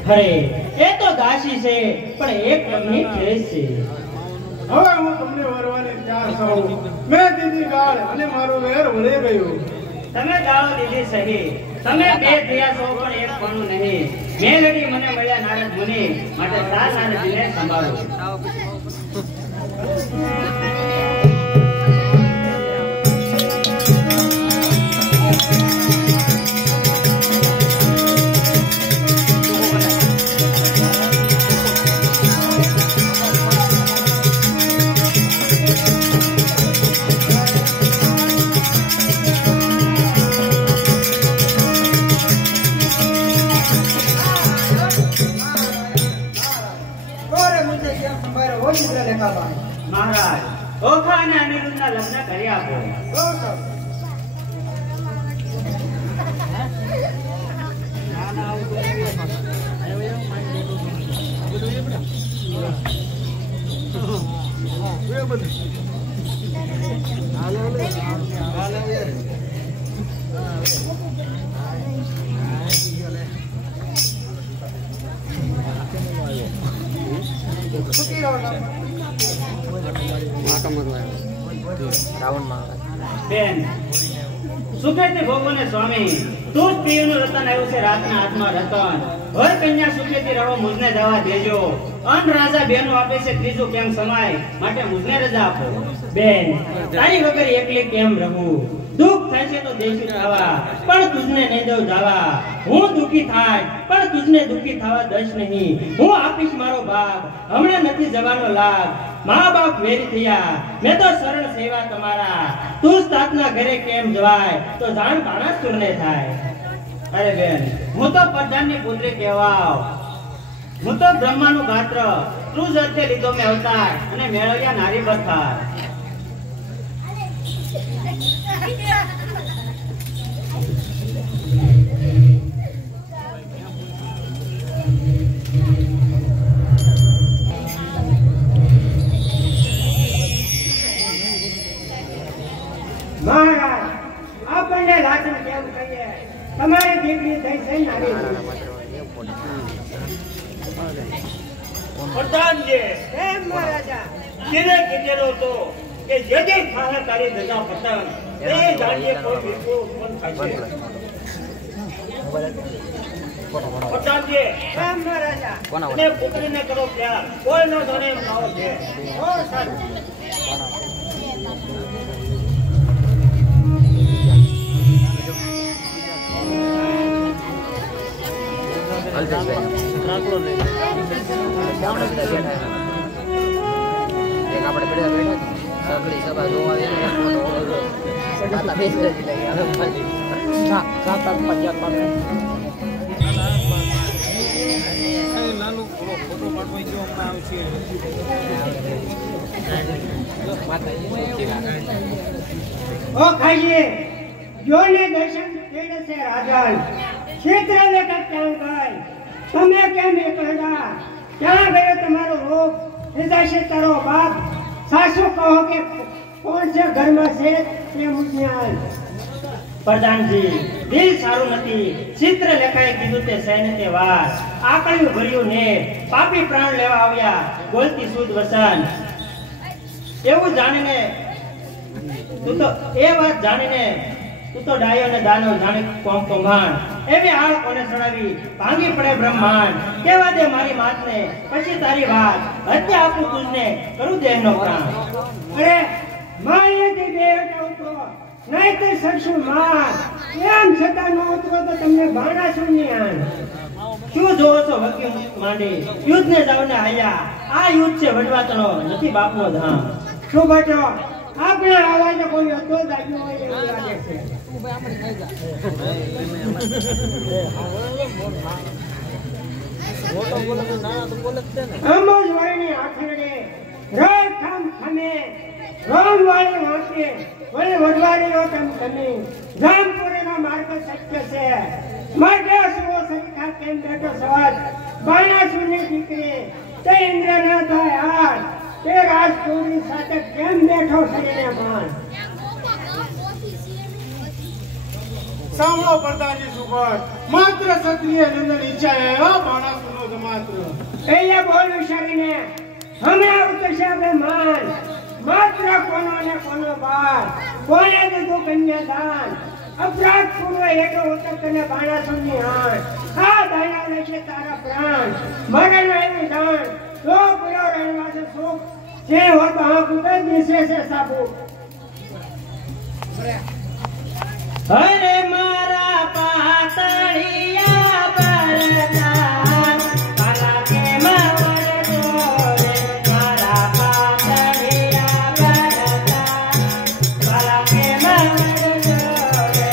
અરે એ તો દાસી છે પણ એક પગની ઠેસ છે હવે હું તમને વરવાને ચાર સૌ મેં દીધી ગાળ અને મારું વેર વળે ગયું તમે ગાળો દીધી સહી તમે બે થયા છો પણ એક પણ નહીં મેલડી મને મળ્યા નારદ મુનિ માટે ચાર નારદજીને સંભાળો મહારાજ ઓખા અને અનિરુદ્ધના લગ્ન કરી આપો બેન સુખેતી ભોગવને સ્વામી તું જ પિયુનું રતન આવ્યું છે રાતના હાથમાં રતન હર કન્યા સુખેતી રહો મુજને જવા દેજો અન રાજા બેનો આપે છે ત્રીજું કેમ સમાય માટે મુજને રજા આપો બેન તારી વગર એકલી કેમ રહું દુઃખ થાય છે તો દેશું ખાવા પણ તુજને નહીં દઉં જાવા હું દુઃખી થાય પણ તુજને દુઃખી થવા દઈશ નહીં હું આપીશ મારો બાપ હમણાં નથી જવાનો લાગ મા બાપ વેરી થયા મેં તો શરણ સેવા તમારા તું તાતના ઘરે કેમ જવાય તો જાણ બાણા સુરને થાય અરે બેન હું તો પ્રધાનની પુત્રી કહેવાવ હું તો બ્રહ્માનું ગાત્ર તું જ અર્થે લીધો મેં અવતાર અને મેળવ્યા નારી બથાર તમારી દીકરી થઈ છે નારી પ્રધાનજી એમ મહારાજા જેને કીધેલો તો કે જેથી ખાને તારી ધજા પતંગ એ જાણીએ કોઈ બિલકુલ ઉત્પન્ન થાય છે. પ્રધાનજી એમ મહારાજા અને પુત્રીને કરો પ્યાર કોઈ ન જાણે એમ ભાવ છે. ઓ સારું ઓ ખાઈએ જોને દર્શન થઈને છે રાજન ક્ષેત્ર લેખક ક્યાં ગઈ તમે કેમ એકલા ક્યાં ગયો તમારો રોગ વિદાશે તારો બાપ સાસુ કહો કે કોણ છે ઘરમાં છે તે મુજ્ઞાન પ્રધાનજી દિલ સારું નથી ચિત્ર લેખાએ કીધું તે સૈન્ય તે વાત આકળ્યું ભર્યું ને પાપી પ્રાણ લેવા આવ્યા બોલતી શુદ્ધ વસન એવું જાણીને તું તો એ વાત જાણીને તું તો ડાયો ને દાનવ જાણે કોમ કોંભાણ એવી હાલ કોને સડાવી ભાંગી પડે બ્રહ્માંડ કેવા દે મારી માતને પછી તારી વાત હત્યા આપું તુજને કરું દે એનો પ્રાણ અરે માયાથી બે ઉતરો નહીં તો શકશો માર એમ છતાં ન ઉતરો તો તમને ભાણા શું નહીં આન શું જોવો છો વકીલ માંડી યુદ્ધ ને જાવને આયા આ યુદ્ધ છે વડવાતનો નથી બાપનો ધામ શું બચો આપણે આવાજ કોઈ હતો દાજ્યો હોય એવું લાગે છે અમોજ વાળીની આખરે રાત ખામ ખમે રામ વાળી વાંચે વળે વડવાડીનો તમ તમે રામપુરીના માર્ગ સત્ય છે માર્ગે સુવો સખા કેમ બેઠો સવાજ બાણાસુરની દીકરી તે ઇન્દ્ર ના થાય હાર તે રાજપુરી સાથે કેમ બેઠો શરીરે માન સાંભળો પ્રધાનજી સુગર માત્ર ક્ષત્રિય નંદન ઈચ્છા હે બાણાસુરનો જ માત્ર પહેલે બોલ વિચારીને અમે ઉતરશે આપણે માન માત્ર કોનો ને કોનો બાર કોને દીધું કન્યાદાન અપરાધ પૂર્વ એટલો ઉતરતને બાણાસુરની હાણ આ દાણા લેશે તારા પ્રાણ મરણ એવું દાન લો પૂરો રણવાસે સુખ જે હોત હા કુદર દિશે છે સાબુ અરે મારા પાતળિયા બરના કાલા કે મવડો રે મારા પાતળિયા બરના કાલા કે મવડો રે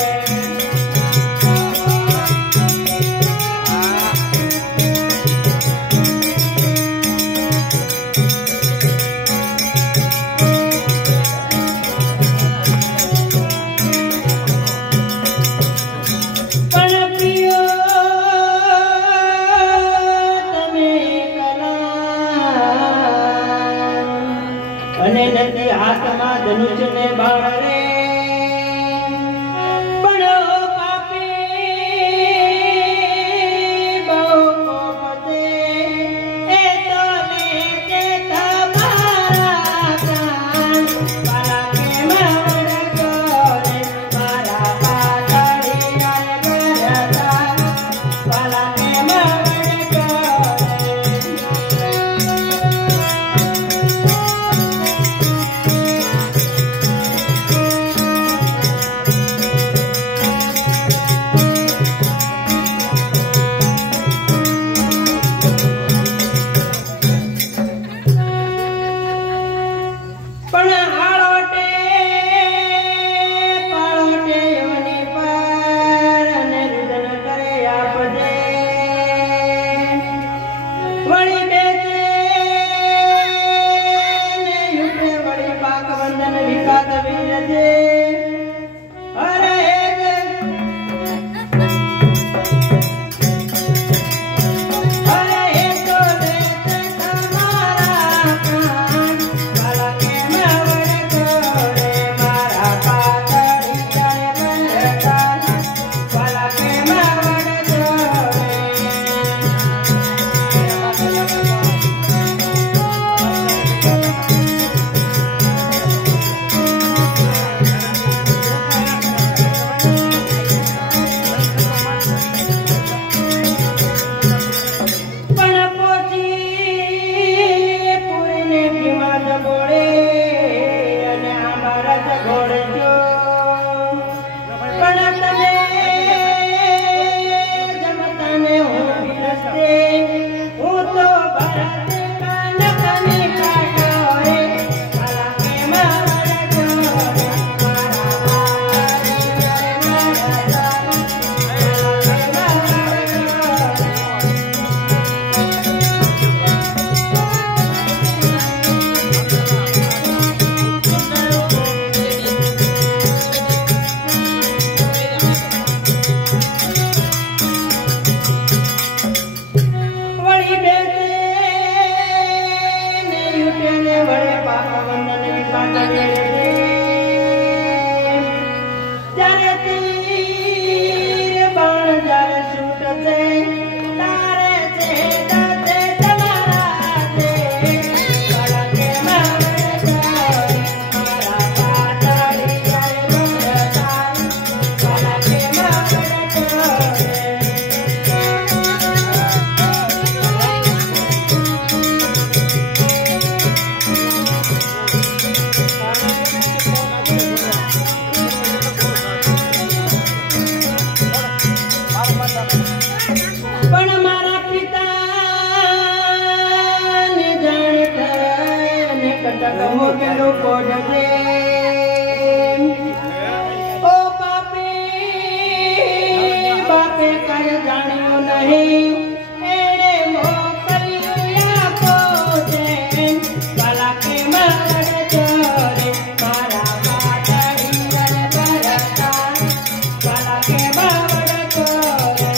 મેલું કોડવે ઓ પાપી બાપે કઈ જાણ્યું નહીં એને મોકલ્યા કો દેન કાલા કે મરડ ચોરે મારા માતા હિંગલ કરતા કાલા કે મરડ ચોરે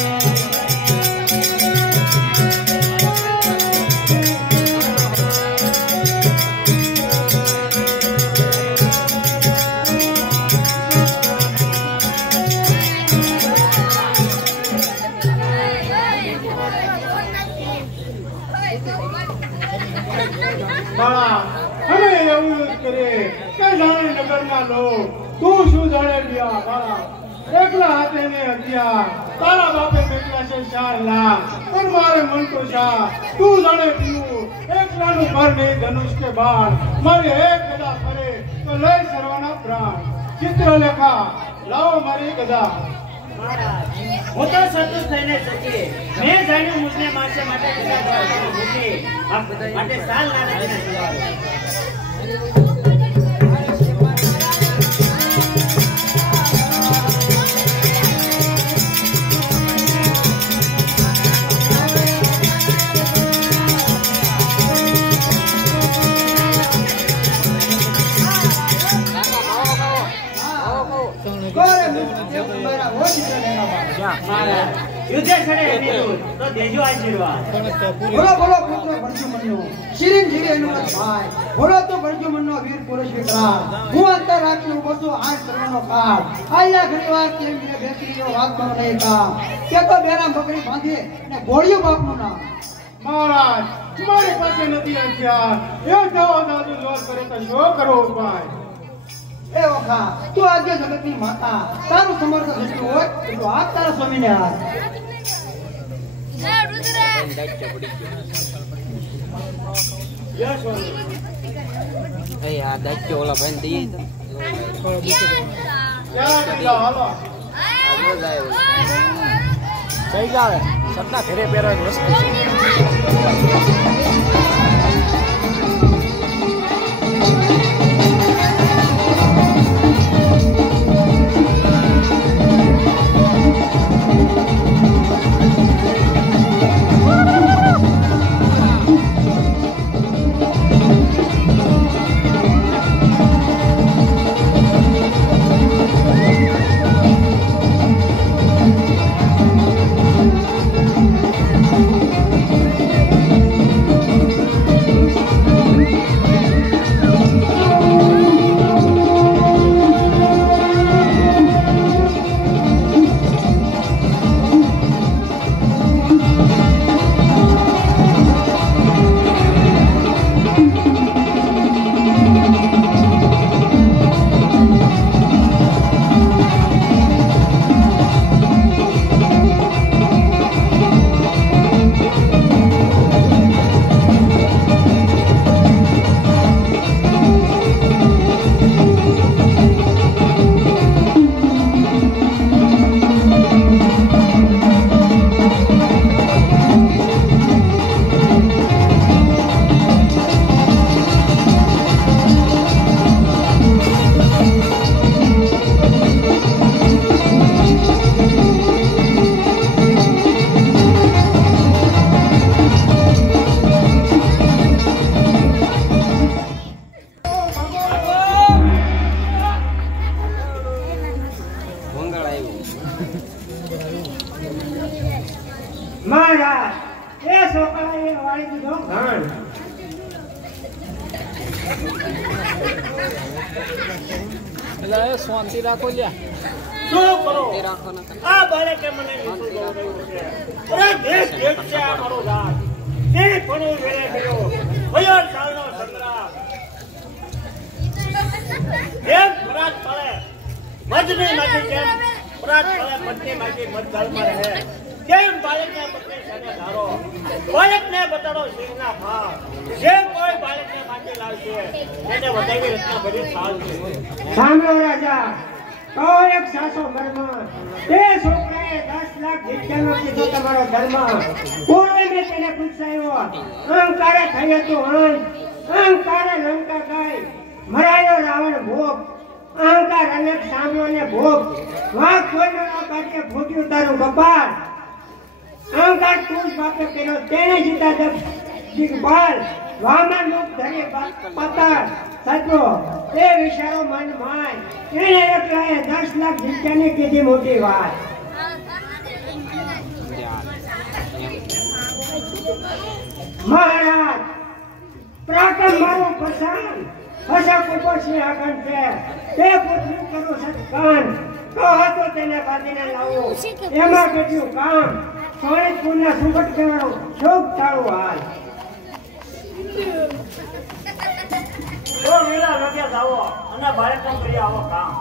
બાળા અમે એવું જ કરે કે જાણે નગરના લોક તું શું જાણે લ્યા બાળા એકલા હાથે ને હથિયાર તારા બાપે મેકલા છે 4 લાખ પણ મારે મન તો શા તું જાણે પીવું એકલાનું ભર નહીં ધનુષ કે બાણ મારે એક ગદા ફરે તો લઈ સર્વના પ્રાણ ચિત્રલેખા લાવો મારી ગદા હું તો સંતુષ્ટ થઈને શકીએ મેં જાણ્યું મુજને માસે માટે માટે સાલ ના યુદ્ધ છડે તો દેજો આશીર્વાદ બોલો બોલો પુત્ર ભરજુમનનો શિરીન જીરે હનુમત ભાઈ બોલો તો ભરજુમનનો વીર પુરુષ વિક્રાંત હું અંતર રાખી ઉભો છું આજ સર્વનો કાળ આયા ઘણી વાર કેમ મને બેસરીઓ વાગતો નહીં કામ કે તો બેરા બકરી બાંધે ને ગોળિયો બાપનું નામ મહારાજ તમારી પાસે નથી હથિયાર એ જાઓ દાદુ જોર કરે તો શું કરો ઉપાય એ ઓખા તું આજે જગતની માતા તારું સમર્થન થતું હોય તો આ તારા સ્વામીને હાથ આ દાચ્યો ઓલા ભાઈ દઈએ કઈ જાવે સત્તા ઘરે પહેરવાની વસ્તુ મહારાજ એ છોકરાએ વાળી દીધો ધન એટલે એ શાંતિ રાખો લ્યા શું કરો આ બાળકે મને અરે દેશ દેશ છે આ મારો રાજ તે પણ વેળે ગયો ભયો સાલનો સંગ્રામ એમ પરાત પડે મજને માટે કેમ પરાત પડે મજને માટે મતદારમાં રહે કેમ બાળકને પકડી સાને ધારો બાળકને બતાડો સિંહના ભાવ જે કોઈ બાળકને માટે લાવશે એને વધાવી રચના ભરી થાલ છે સાંભળો રાજા તો એક સાસો મરમા તે છોકરાએ 10 લાખ ભિક્ષાનો કીધો તમારો ધર્મ કોણે મેં તેને પૂછાયો અહંકારે થઈ હતું અહંકારે લંકા ગઈ મરાયો રાવણ ભોગ અહંકાર અનેક સામ્યોને ભોગ વાંક કોઈનો ન કાઢે ફૂટ્યું તારું કપાળ અહંકાર તું જ બાપે કર્યો તેને જીતા દિગ્બાલ વામન મુખ ધરી પતાળ સચો એ વિચારો મન માય એને એકલાએ 10 લાખ જીત્યાની કીધી મોટી વાત મહારાજ પ્રાતમ મારું પસંદ હસા કુપોષી આગળ છે તે પુત્રી કરું સત્કાન કહો તો તેને બાંધીને લાવો એમાં કેટલું કામ સોનેતપુરના સુગટ કેવાળો શોક ટાળું હાલ તો મેળા લગે જાવો અને બાળકો કરી આવો કામ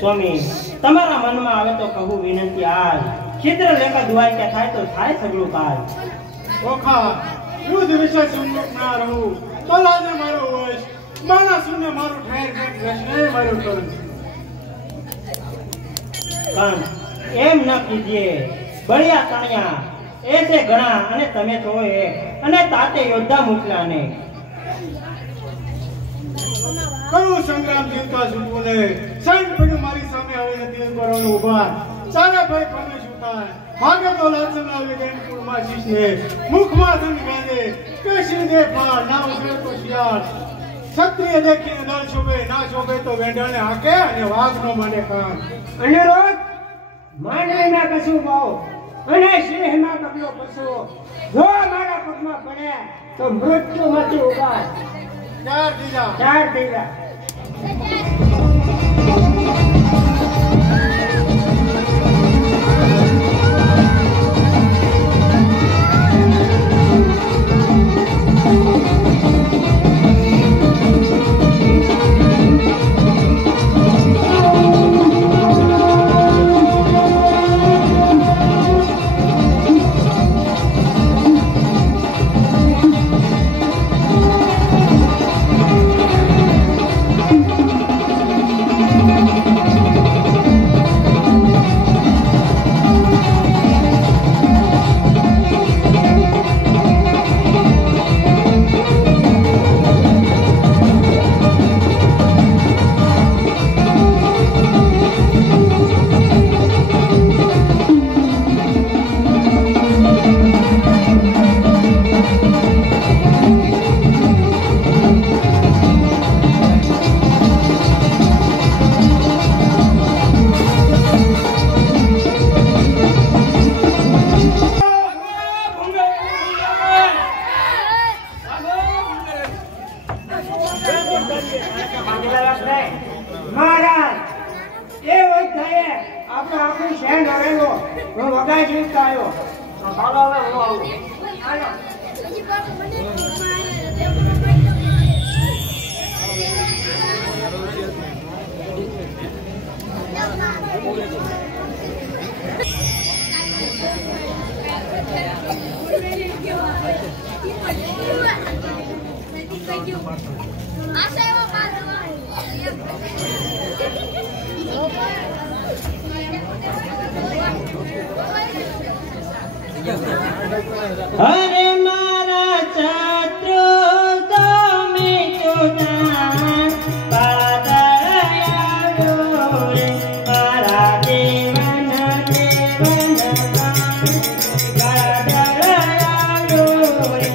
સ્વામી તમારા મનમાં આવે તો કહું વિનંતી આજ છિદ્ર લેખા દુઆઈ કે થાય તો થાય સગળું કાજ ઓખા યુદ્ધ વિશે સુન્નત ના રહું તલાજે મારો વશ માના સુને મારું ઠેર ઠેર રસને મારું કરું કાન એમ ન કીજીએ બળિયા તણિયા એ છે ઘણા અને તમે છો એક અને તાતે યોદ્ધા મોકલ્યા ને કરું સંગ્રામ જીવતા છૂટવું ને સૈન પડ્યું મારી સામે હવે નથી કરવાનું ઉભા ચાલે ભાઈ કોને છૂટાય ભાગે તો લાચન આવી ગઈ કુળમાં શીશને મુખમાં ધન ગાંધે કે સિંધે પાર ના ઉતરે તો શિયાળ ક્ષત્રિય દેખીને દળ શોભે ના શોભે તો વેંઢાને હાકે અને વાઘ નો મને કામ અનિરુદ્ધ માંડવીના કશું ભાવ અને સિંહના ડગલો પશુ જો મારા પગમાં પડે તો મૃત્યુમાંથી ઉભા ચાર દીજા મહારાજ એ વખતે આપણો આખું શહેર નરેલો હું વગાઈ જીવતા આવ્યો ચાલો હવે હું આવું અરે મારા શત્રુ તમે તો જાણ પાદળાયો રે મારા દેવન પાદળાયો રે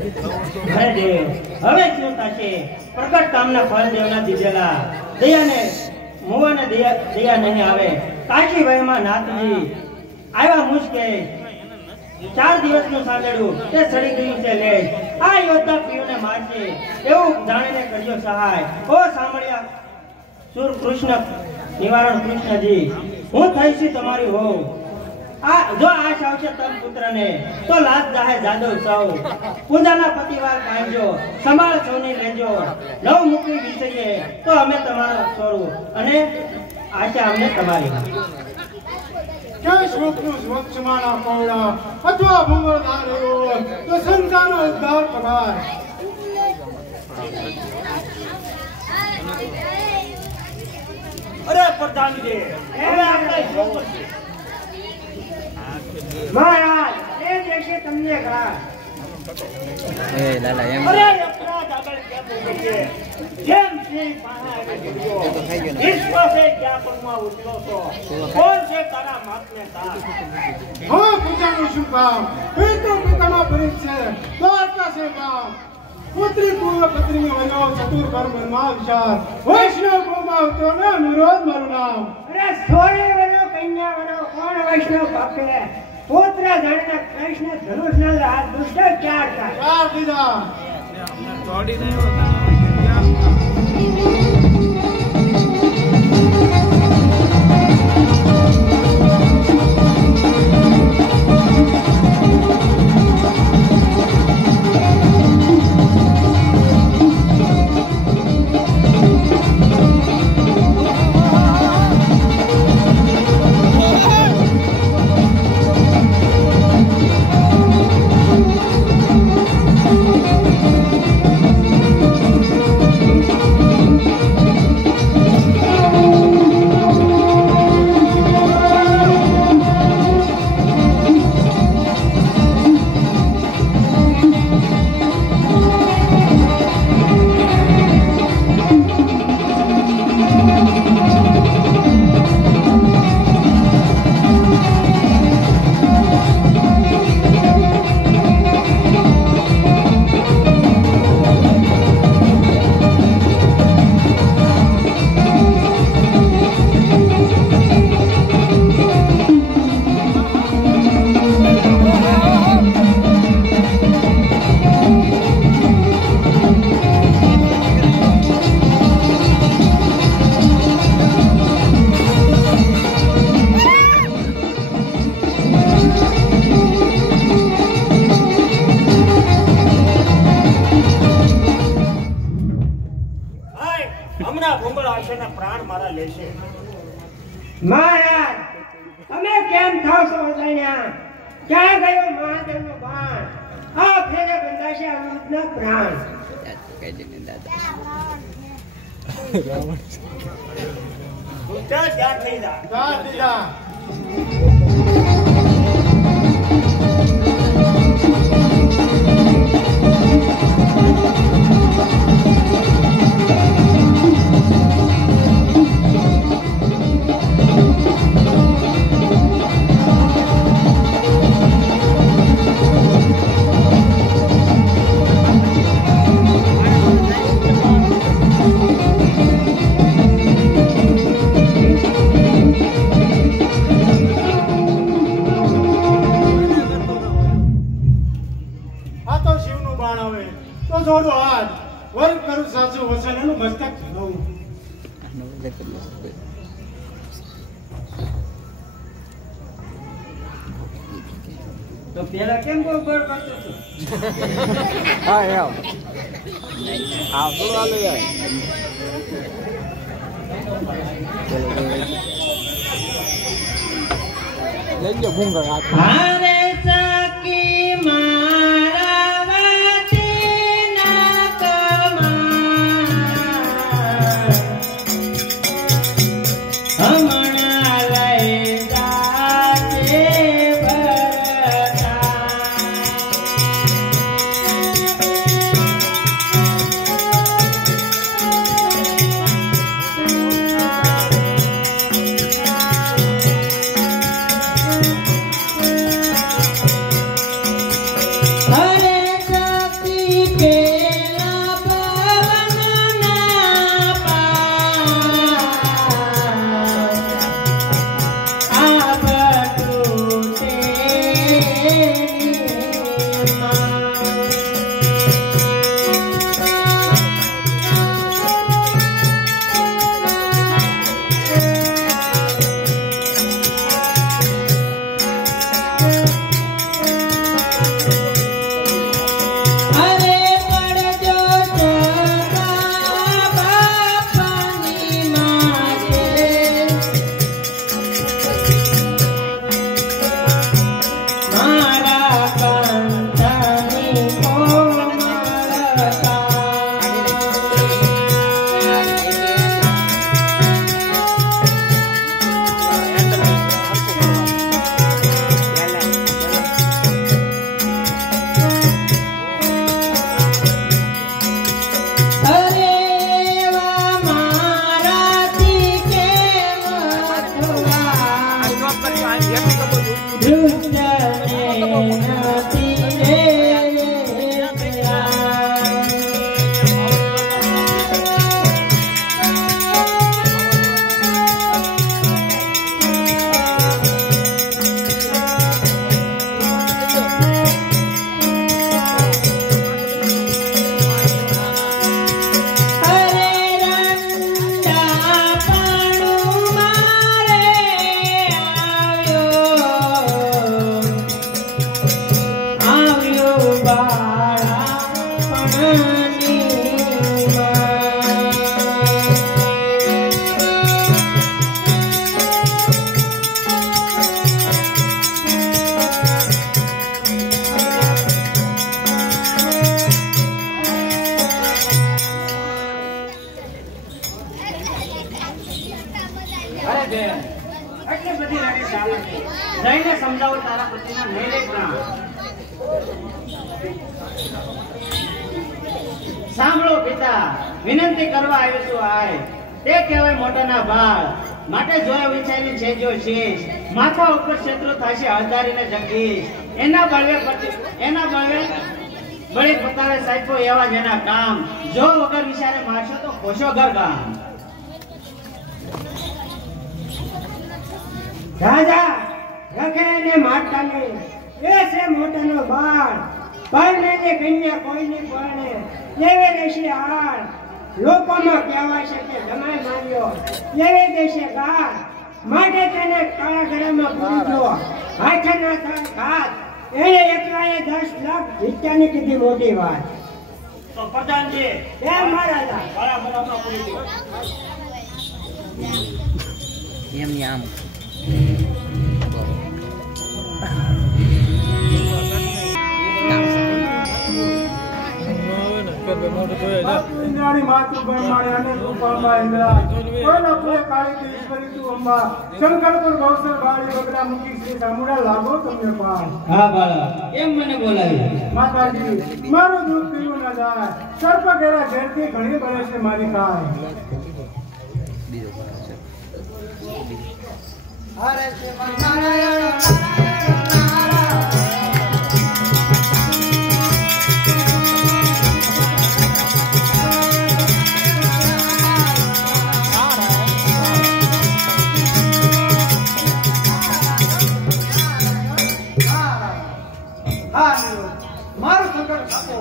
હે દેવ, હવે શું થશે? પ્રગટ કામના ફળ દેવના દીધેલા દયાને મોવાને દયા નહીં આવે. કાશી વહેમાં નાથજી આવ્યા મુશ્કેલ 4 દિવસનું સાંભળ્યું તે સડી ગયું છે લે. આ યોદ્ધા પીઓને મારશે એવું જાણીને કરજો સહાય. ઓ સાંભળ્યા સુર કૃષ્ણ નિવારણ કૃષ્ણજી, હું થઈશ તમારી હોવ. આ જો આશ આવશે તમ પુત્રને તો લાજ જાહે જાદવ સૌ. પૂજાના પતિવાર કાંજો સંભાળ સૌની લેજો. નવ મુખી વિષયે તો અમે તમારો સ્વરૂપ અને આશા અમને તમારી. કે શોકનું સ્વચ્છમાના પૌડા અથવા ભંગોળદાર રહ્યો તો સંતાનો ઉદ્ધાર કરાય. અરે પ્રધાનજી, હવે આપણે શું કરશું? મહારાજ એ દેશે તમને ઘા. એ લાલા એમ અરે અપરાધ આગળ કેમ ઉગડીએ? જેમ સિંહ પાસે ઉગડ્યો. વિશ્વાસે ક્યાં પગમાં ઉતરો છો? કોણ છે તારા માથને તાર? હા, પૂજાનું શું કામ? પિતૃ પિતાના પરીત છે દ્વારકા છે કામ. પુત્રી પૂર્વ પત્ની વનો ચતુર કર્મમાં વિચાર. વૈષ્ણવ ગોમાં ઉતરો ને અનુરોધ મારું નામ. અરે સોળે વનો કન્યા વનો કોણ વૈષ્ણવ પાપે? પુત્ર જાણના કૃષ્ણ ધનુષના હાથ દુષ્ટ ચાર દીધા. મહારાજ તમે કેમ થાવ છો જાણ્યા? ક્યાં ગયો મહાદેવનો બાણ? આ ફેરે બંધાશે અમૃતના પ્રાણ. ત્યાં થઈ જા. જોડો હાથ વર્ગ કરું સાચું વચન એનું મસ્તક ઝુલાવું. તો પેલા કેમ બહુ બળ કરતો હતો? હા એમ આ થોડું હાલો યાર. લેજો ભૂંગર હારે સકી મારા વાતના કમાલ હમણાં લઈ જાજે ભરતા. જઈને સમજાવો તારા પતિના નહીં લે પ્રાણ. સાંભળો પિતા, વિનંતી કરવા આવ્યો છું. આય તે કહેવાય મોટાના બાળ, માટે જોયા વિચારી છે જો શેષ, માથા ઉપર શત્રુ થશે હળદારીને જગદીશ. એના બળવે બળી પતાવે સાહેબો એવા જેના કામ, જો વગર વિચારે મારશો તો ખોશો ઘર કામ. રાજા રખે ને માતા ને એ છે મોટાનો બાળ, પરણે ને કન્યા કોઈની પરણે એવે દેશે હાર. લોકોમાં કહેવાય છે કે જમાઈ માર્યો એવે દેશે ગાર, માટે તેને કાળા ઘડામાં પૂરજો હાથે ના થાય ઘાત. એને એકલાએ 10 લાખ જીત્યાની કીધી મોટી વાત. તો પ્રધાનજી એમ મહારાજા બરાબર પૂરી દો. એમની આમ इंद्राणी मातृ ब्रह्माणी अनेक रूपांबा इंद्रा कोयला पुरे काळी की ईश्वरी तू अंबा शंकरपुर गौसर बाળી બગડા મુખી શ્રી સામુડા લાગો તમને પાર. હા બાળા, કેમ મને બોલાવી? માતાજી મારું દૂધ પીવું ન જાય, સર્પ ઘેરા ઘેરથી ઘણી બને છે મારી કાય. હરે શ્રી નારાયણ મારું સંકટ આપો,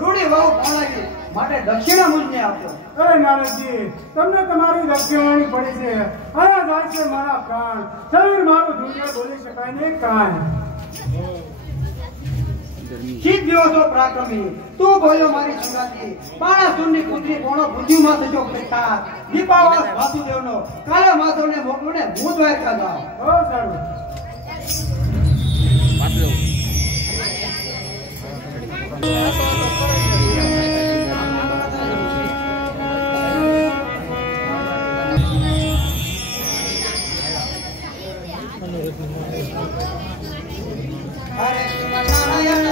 રૂડી વાવ પાણાવી માટે દક્ષિણા મુજને આપો. અરે નારદજી, તમને તમારી દક્ષિણાની પડી છે. આયા જાય છે મારા પ્રાણ, શરીર મારું ધૂળિયો બોલી શકાય ને કાન. શીત દિવસો પ્રાક્રમી તું બોલ્યો મારી સંગાતી, પાણાસુરની પુત્રી કોણો બુદ્ધિમાં થજો પ્રતાપ. દીપાવાસ વાસુદેવનો કાલે માધવને મોકલું ને હું દ્વારકા જાઉં. હો સારું. હરે નારાયણ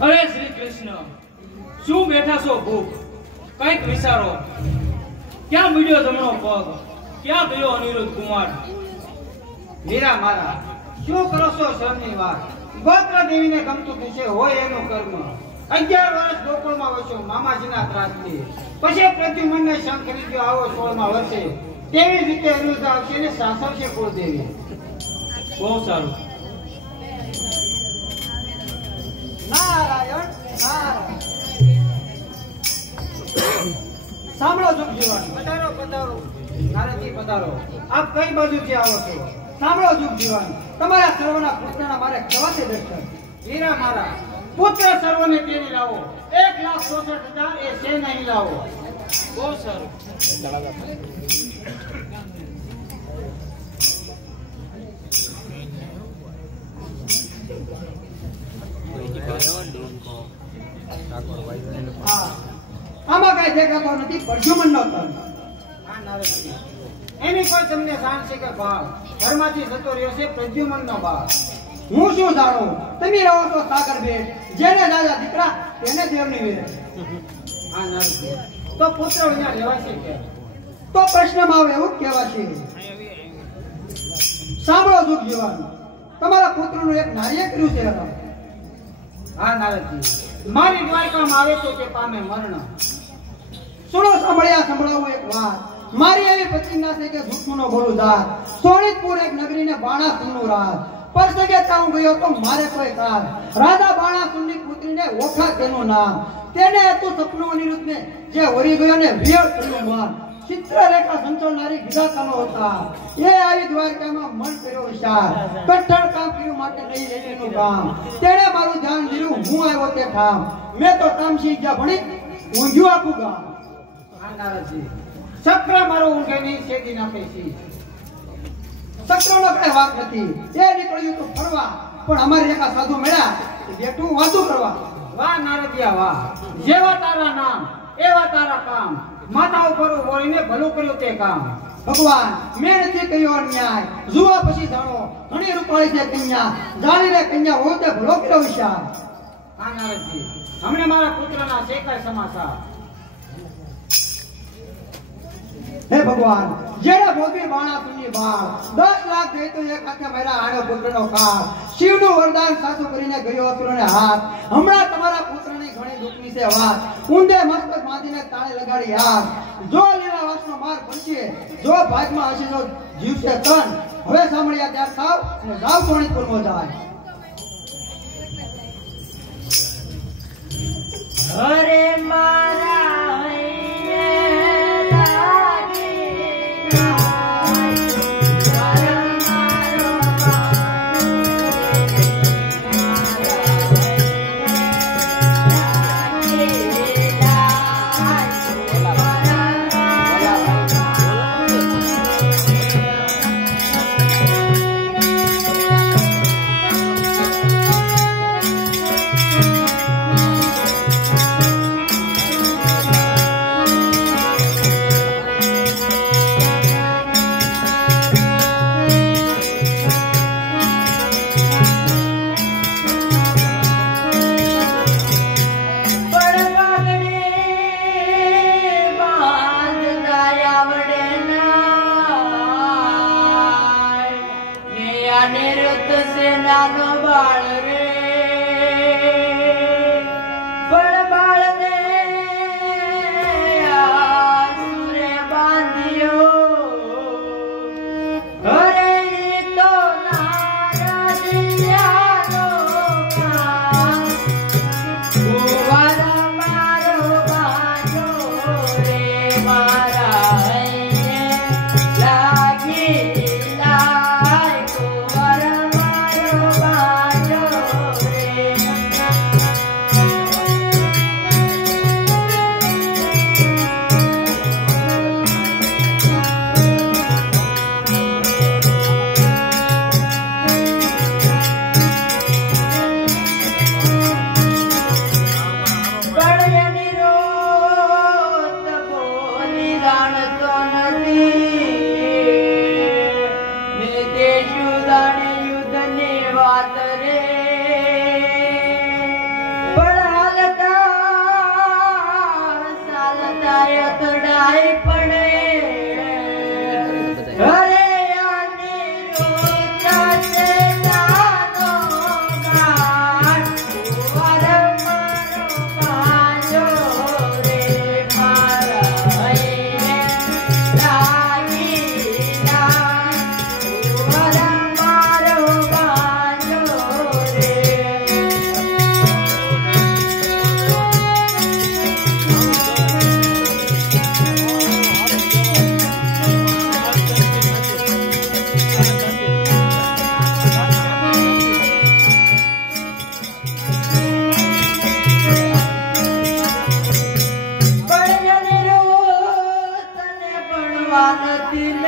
અરે શ્રી કૃષ્ણ, શું બેઠા છો ભૂખ? કઈક વિચારો. ક્યાં મળ્યો જમણો પગ? ક્યાં ગયો અનિરુદ્ધ કુમાર? મીરા મારા, શું કરો છો શરમની વાત? ગોત્ર દેવીને ગમતું થશે હોય એનું કર્મ. 11 વર્ષ ગોકુળમાં વસ્યો મામાજીના ત્રાસથી. પછી પ્રદ્યુમ્નને સંગ કરી ગયો આવો 16મા વર્ષે. તેવી રીતે અનિરુદ્ધ આવશે ને સાસવશે કુળદેવી. બહુ સારું. નારાયણ નારાયણ. સાંભળો જુગ જીવન. પધારો પધારો નારદજી પધારો. આપ કઈ બાજુથી આવો છો? સાંભળો જુગ જીવન. તમારા સર્વના પુત્રના મારે કવાસે દર્શન. વીરા મારા, પુત્ર સર્વને તેની લાવો. 1,64,000 એ છે નહીં લાવો. બહુ સારું. આમાં કઈ દેખાતો નથી. પરશુમનનો તન. એની કોઈ તમને જાણ છે કે ભાવ ઘરમાંથી જતો રહ્યો છે પ્રદ્યુમ્નનો બાપ. હું શું જાણું? તમે રહો છો સાગર બેટ. જેને દાદા દીકરા તેને દેવની વેર. હા નારદજી, તો પુત્ર વિના રહેવાશે કે? તો પ્રશ્નમાં આવે એવું કહેવાશે. સાંભળો દુઃખ જીવન. તમારા પુત્રનું એક નારીએ કર્યું છે. હા નારદજી, મારી દ્વારકામાં આવે તો તે પામે મરણ. સુનો સંભળાવું એક વાત. મારી એવી પત્ની છે કે દુઃખનું નો બોલું જાત. સોનિતપુર એક નગરીને બાણાસુરનું રાજ. પરસગે હું ગયો તો મારે કોઈ કાજ. રાજા બાણાસુરની પુત્રીને ઓખા તેનું નામ. તેને હતું સપનું અનિરુદ્ધને જે વરી ગયો ને વિયર કર્યું મન. ચિત્રરેખા સંચળનારી વિધાતાનો હતા. એ આવી દ્વારકામાં મન કર્યો વિચાર. કઠણ કામ કર્યું માટે નહીં રેતીનું કામ. તેણે મારું ધ્યાન દીધું, હું આવ્યો તે ઠામ. મેં તો કામ શીખ્યા ભણી ઊંઘ્યું આપું ગામ. હા નારદજી, ચક્ર મારો ઊંઘે નહીં છેદી નાખે છે. ચક્રનો કઈ વાત નથી. એ નીકળ્યું તો ફરવા, પણ અમારી એકા સાધુ મળ્યા બેઠું વાતું કરવા. વાહ નારદિયા વાહ, જેવા તારા નામ એવા તારા કામ. માથા ઉપર બોલીને ભલું કર્યું તે કામ. ભગવાન, મેં નથી કહ્યો અન્યાય. જુઓ પછી જાણો, ઘણી રૂપાળી છે કન્યા. જાણીને કન્યા હોય તે ભલો કર્યો વિચાર. હા નારદજી, હમણે મારા પુત્રના છે કઈ સમાચાર? હે ભગવાન, જેને ભોગવી બાણાસુરની બાળ. 10 લાખ દે તો એક હાથે મારા આનો પુત્રનો કાળ. શિવનું વરદાન સાચું કરીને ગયો અસુરને હાથ. હમણાં તમારા પુત્રની ઘણી દુઃખની છે વાત. ઊંધે મસ્તક બાંધીને તાળે લગાડી હાથ. જો લીલાવાસનો માર પડશે, જો ભાગમાં હશે જો જીવશે તન. હવે સાંભળ્યા ત્યાર થાવ અને જાવ સોનિતપુરમાં જાય. અરે મારા લાગી લાય કુંવર મારો બાજો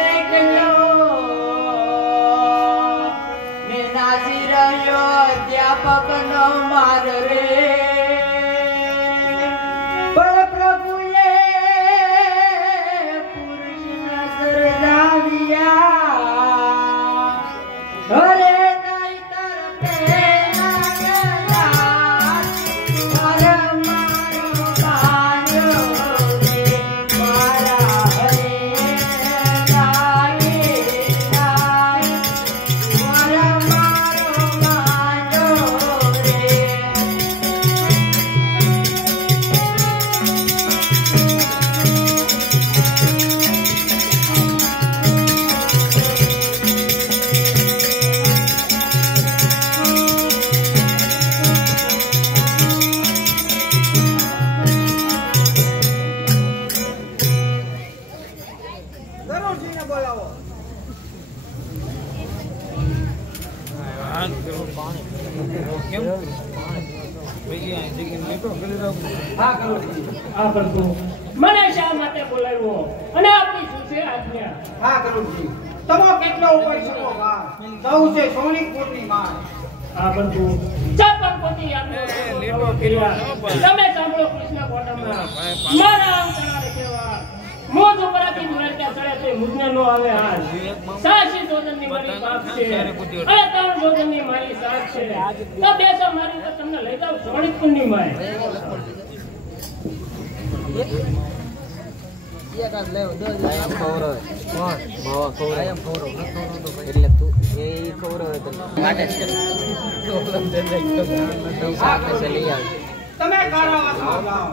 મેઘલો ને નાસી રહ્યો અધ્યાપકનો માર રે પણ પ્રભુએ પુરુષના સર્જાવ્યા હરે નહીં તરફે મને શા માટે બોલાવ્યો અને આપની શું છે આજ્ઞા? હા ગરુડજી, તમે કેટલો ઉપાય શકો બા? જવું છે સોનિકપુરની માં. હા પ્રભુ, ચાપણ પોતી આપનો કર્યા. તમે સાંભળો કૃષ્ણ કોટામાં મારા અંતરાળે કેવા મોજ ઉપરાથી મળતા ચડે તે મુજને નો આવે હાલ. સાસી જોજનની મારી પાપ છે અને 3 જોજનની મારી સાથ છે. તો બેસો મારી તો તમને લઈ જાવ સોનિકપુરની માં. તમે કારાવાસમાં જાઓ.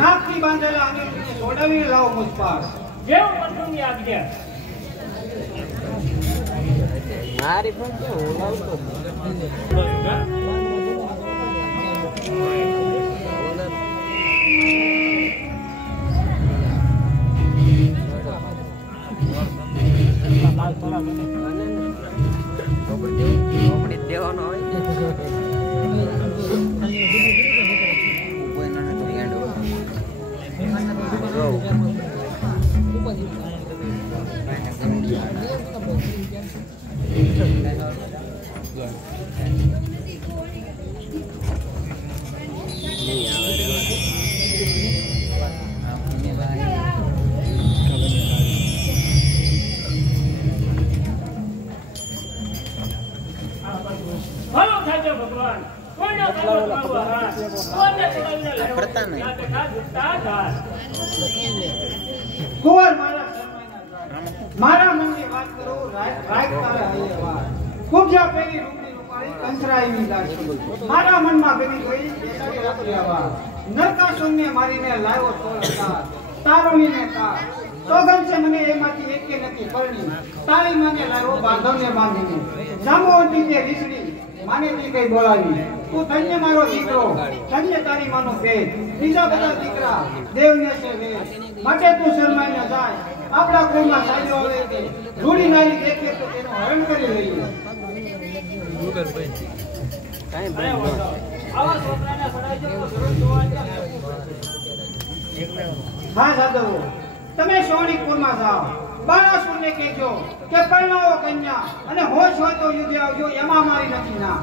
નાકથી બાંધેલા અનિરુદ્ધને છોડાવીને લાવો મુજ પાસ. જેવું પ્રભુની આજ્ઞા. મારી પણ કેવું લાવતો દેવાનો હોય ભલો થાજો ભગવાન. કોઈને પડતા નહીં. કુંવર મારા મારા મનની વાત કરું. રાય તારા હૈયે વાત. કુબજા પેલી રૂપની રૂપાળી કંસરાઈની દાસી. મારા મનમાં બેની કોઈ એકાદી રાત્રિ આવા. નરકાસુરને મારીને લાવ્યો સોળતા તારુણીને કા સોગન છે મને એમાંથી એકે નથી પરણી. તાળી માને લાવ્યો બાંધવને બાંધીને. જાંબુવંતી તે રીસડી માને તી કઈ બોલાવી. તું ધન્ય મારો દીકરો, ધન્ય તારી માનો ભેદ. બીજા બધા દીકરા દેવને છે વેદ. માટે તું શરમાઈ ન જાય. આપણા કુળમાં સાજો આવે કે રૂડી નારી દેખે તો તેનો હરણ કરી લઈએ. આવા છોકરાને સડાઈ જતો જરૂર જોવા હા સાધવો, તમે સોનિકપુરમાં જાઓ. બાણાસુરને કહેજો કે પરણાવો કન્યા અને હોશ હોય તો યુદ્ધ આવજો. એમાં મારી નથી ના.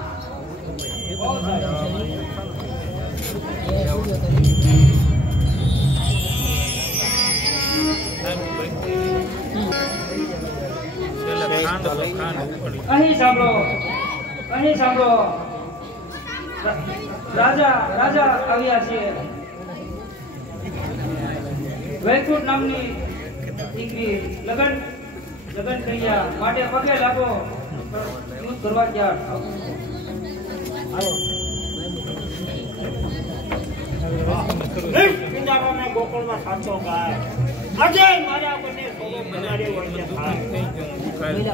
અહીં સાંભળો, અહીં સાંભળો. રાજા આવ્યા છે. વૈકુંઠ નામની દીકરી લગન કર્યા માટે પગે લાગો. શું કરવા ગયા? પિંજારાને ગોકુળમાં સાચો ગાય. આજે મારા બંને સોનો બનાડી વળગે થાય.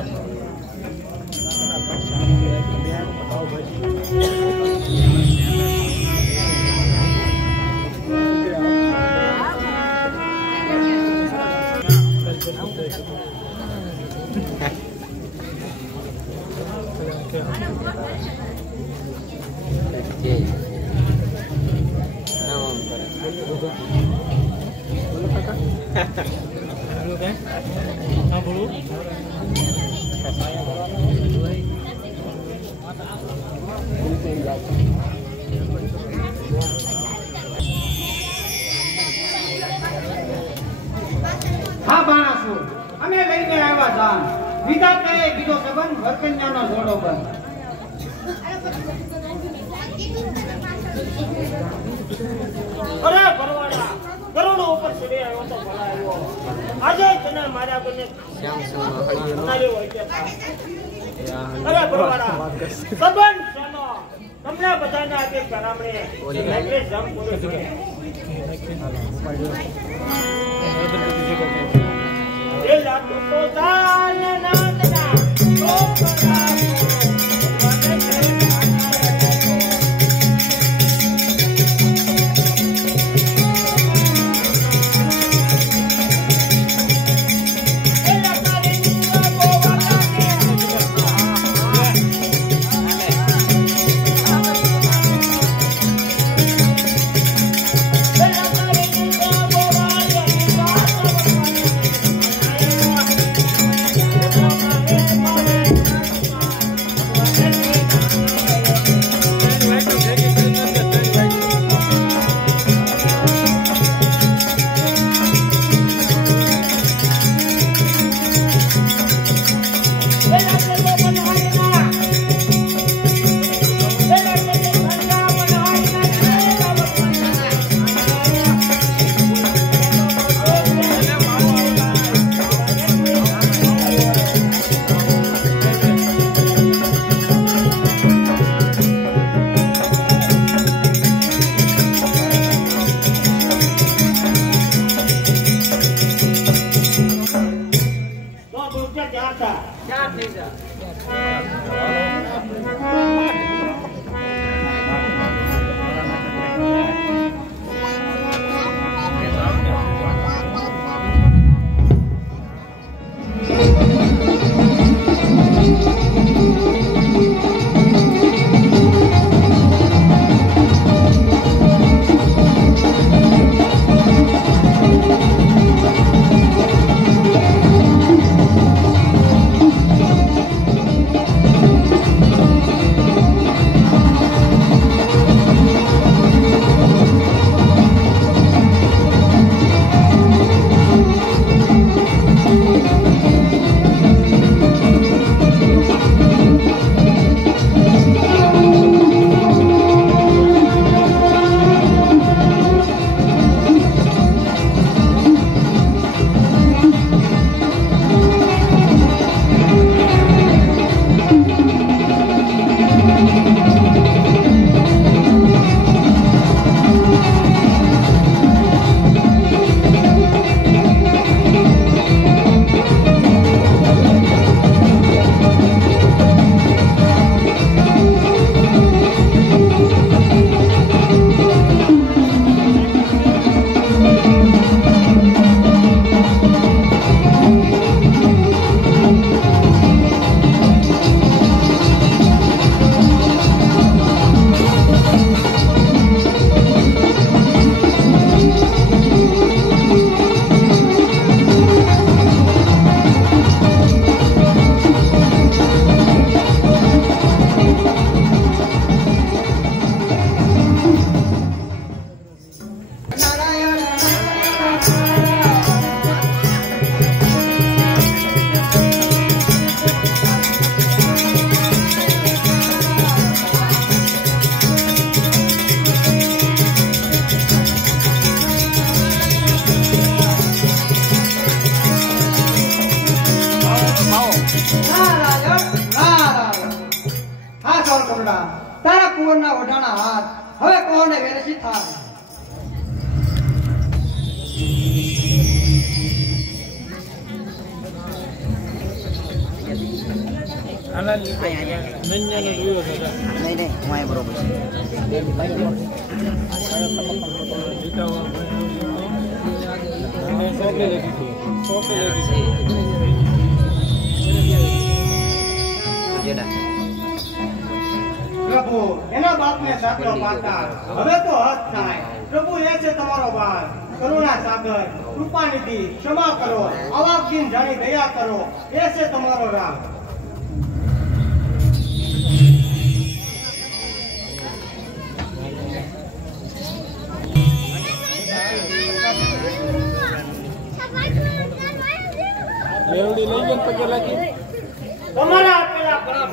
સાંભળું હા બાણાસુર, અમે લઈને આવ્યા જાન. વિધાતાએ કીધો સંબંધ વરકન્યાનો જોડો બંધ. અરે ભરવાડા, કરોડો ઉપર ચડી આવ્યો તો ભલાયો. આજે તને મારા બંને બનાવ્યો હોય છે. અરે ભરવાડા, સંબંધ શેનો? તમને બધાને આજે કરામણે એટલે જમ પૂરો છે. એ લાગુ તો તાન નાંદના ટોપરા તારા કુંવરના ઓઢાના હાથ હવે કોને વેરસી થાય. નહીં હું બરોબર પ્રભુ એના બાપને સાચો પાતા હવે તો હદ થાય. પ્રભુ એ છે તમારો બાપ. કરુણા સાગર, કૃપાનિધિ, ક્ષમા કરો, અવાકદીન જાણી દયા કરો, એ છે તમારો રામ. લેવડી લઈ ગયો પગે લાગી તમારા આપેલા ખરાબ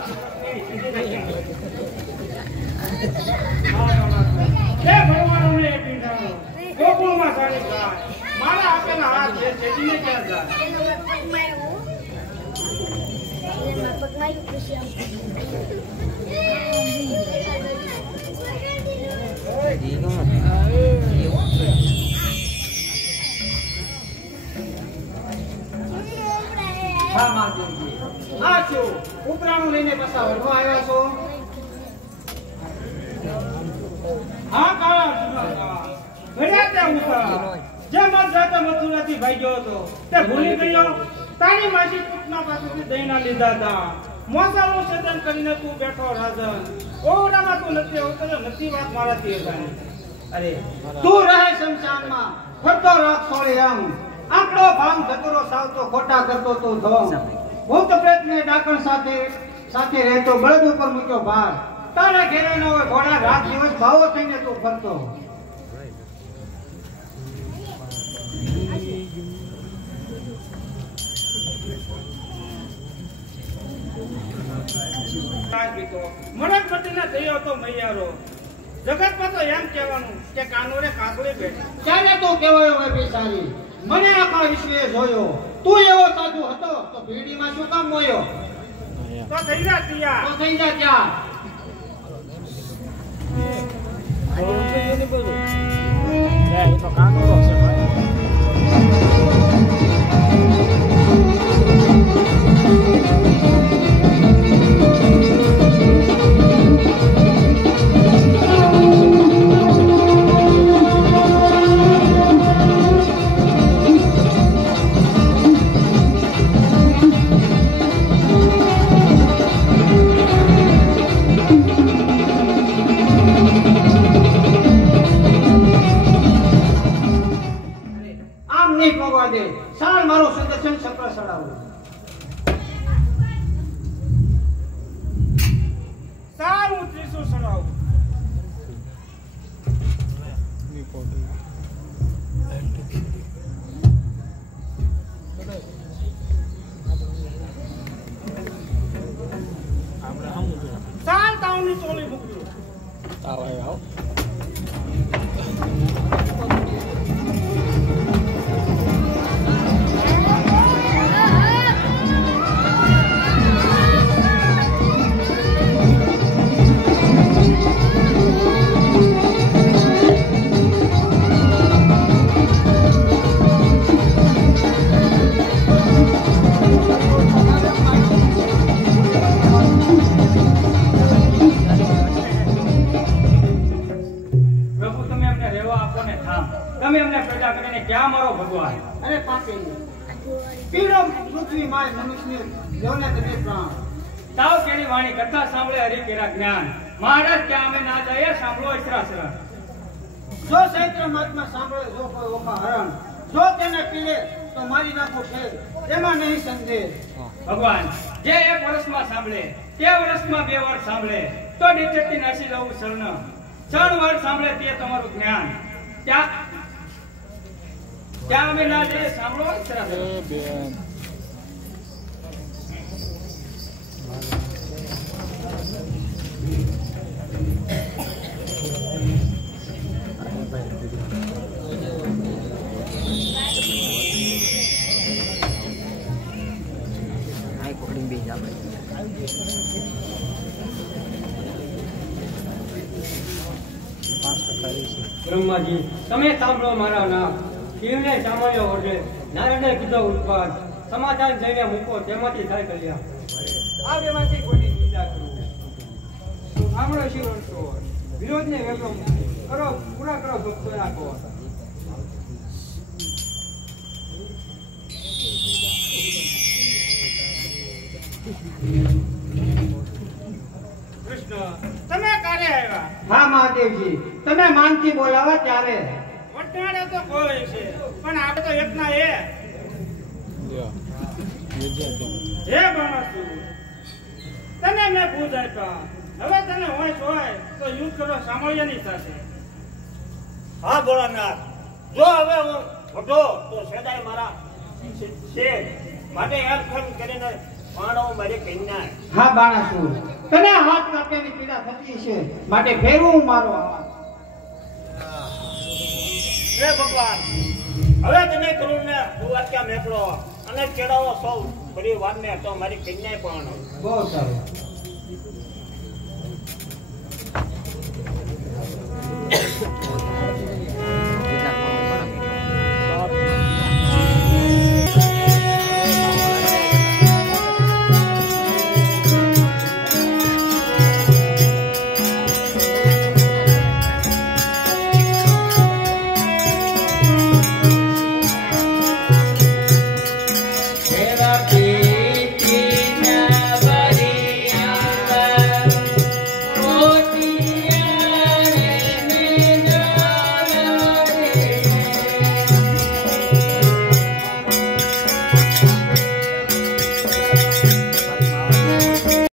હે ભગવાનને એક વિધાનો ગોકુળમાં સારી ગાય મારા આપેલા હાથ છે છેડીને ક્યાં જાય હા મહાદેવજી, આ છું ઉપરાણું લઈને પાછા વઢવા આવ્યા છો. હા કાળા સુનાતા ઘડ્યા ત્યાં ઉતરા જે મત જાતા મથુરાથી ભાગ્યો હતો તે ભૂલી ગયો તારી માસી પુતના પાસેથી દહીંના લીધા હતા મોસાનું સદન કરીને તું બેઠો રાજન ઓરડામાં તું નથી આવતો નથી વાત મારાથી અગાની અરે તું રહે શમશાનમાં ફરતો રાખ સોળી રંગ આંકડો ભાંગ ધતરો સાવતો ખોટા કરતો તો ધોમ ભૂત પ્રેતને ડાકણ સાથે રહેતો બળદ ઉપર મૂક્યો ભાર તારા ઘેરે ન હોય ઘોડા રાત દિવસ ભાવો થઈને તું ફરતો. મને પતિના થયો હતો મૈયારો જગતમાં તો એમ કહેવાનું કે કાનોડે કાગડે બેઠા ત્યારે તું કેવાયો હોય બેસારી મને આખા વિશ્વે જોયો તું એવો સાધુ હતો તો ભીડીમાં શું કામ મોયો તો થઈ જા તિયા તો થઈ જા ત્યાં તો કાનોડો છે ભાઈ સાલ મારો સદસ્ય સપરા સડાવો સારું ત્રીસું સડાવું સાલ તાવની ચોલી મૂક્યું તારા આવ તમે એમને પેદા કરીને ક્યાં મારો ભગવાન અરે પાકે પીડો પૃથ્વી માય મનુષ્ય જોને તે પ્રાણ તાવ કેની વાણી કથા સાંભળે હરિ કેરા જ્ઞાન મહારાજ ક્યાં અમે ના જઈએ સાંભળો ઈશ્રાસરા જો ચૈત્ર માસમાં સાંભળે જો કોઈ ઓખા હરણ જો તેને પીડે તો મારી નાખો ફેર એમાં નહીં સંદેહ ભગવાન જે એક વર્ષમાં સાંભળે તે વર્ષમાં 2 વાર સાંભળે તો ડીચેથી નાસી જવું શરણ 3 વાર સાંભળે તે તમારું જ્ઞાન ત્યાં અમે ના જઈએ સાંભળો બેન બ્રહ્માજી તમે સાંભળો મારા નામ શિવને સાંભળ્યો ઓઢે નારાયણે કીધો ઉત્પાદ સમાધાન જઈને મૂકો તેમાંથી થાય કલ્યાણ આ બેમાંથી કોની નિંદા કરું સાંભળો શિવ વિરોધને વેગો કરો પૂરા કરો ભક્તોના કહો કૃષ્ણ તમે ક્યારે આવ્યા હા મહાદેવજી તમે માનથી બોલાવા ત્યારે અટાણે તો કોઈ છે પણ આપણે તો એકના એ હે બાણાસુ તને મેં ભૂજ આપ્યા હવે તને હોય તો યુદ્ધ કરો સામળિયાની સાથે હા ભોળાનાથ જો હવે હું મોટો તો સદાય મારા છે માટે એમ કેમ કરીને માણો મારી કન્યા હા બાણાસુ તને હાથ કાપીની પીડા થતી છે માટે ફેરવું મારો હાથ હે ભગવાન હવે તમે કરુણને વાક્યા મેકડો અને કેળાવો સૌ પરિવારને તો મારી કન્યાએ પણ બહુ સારું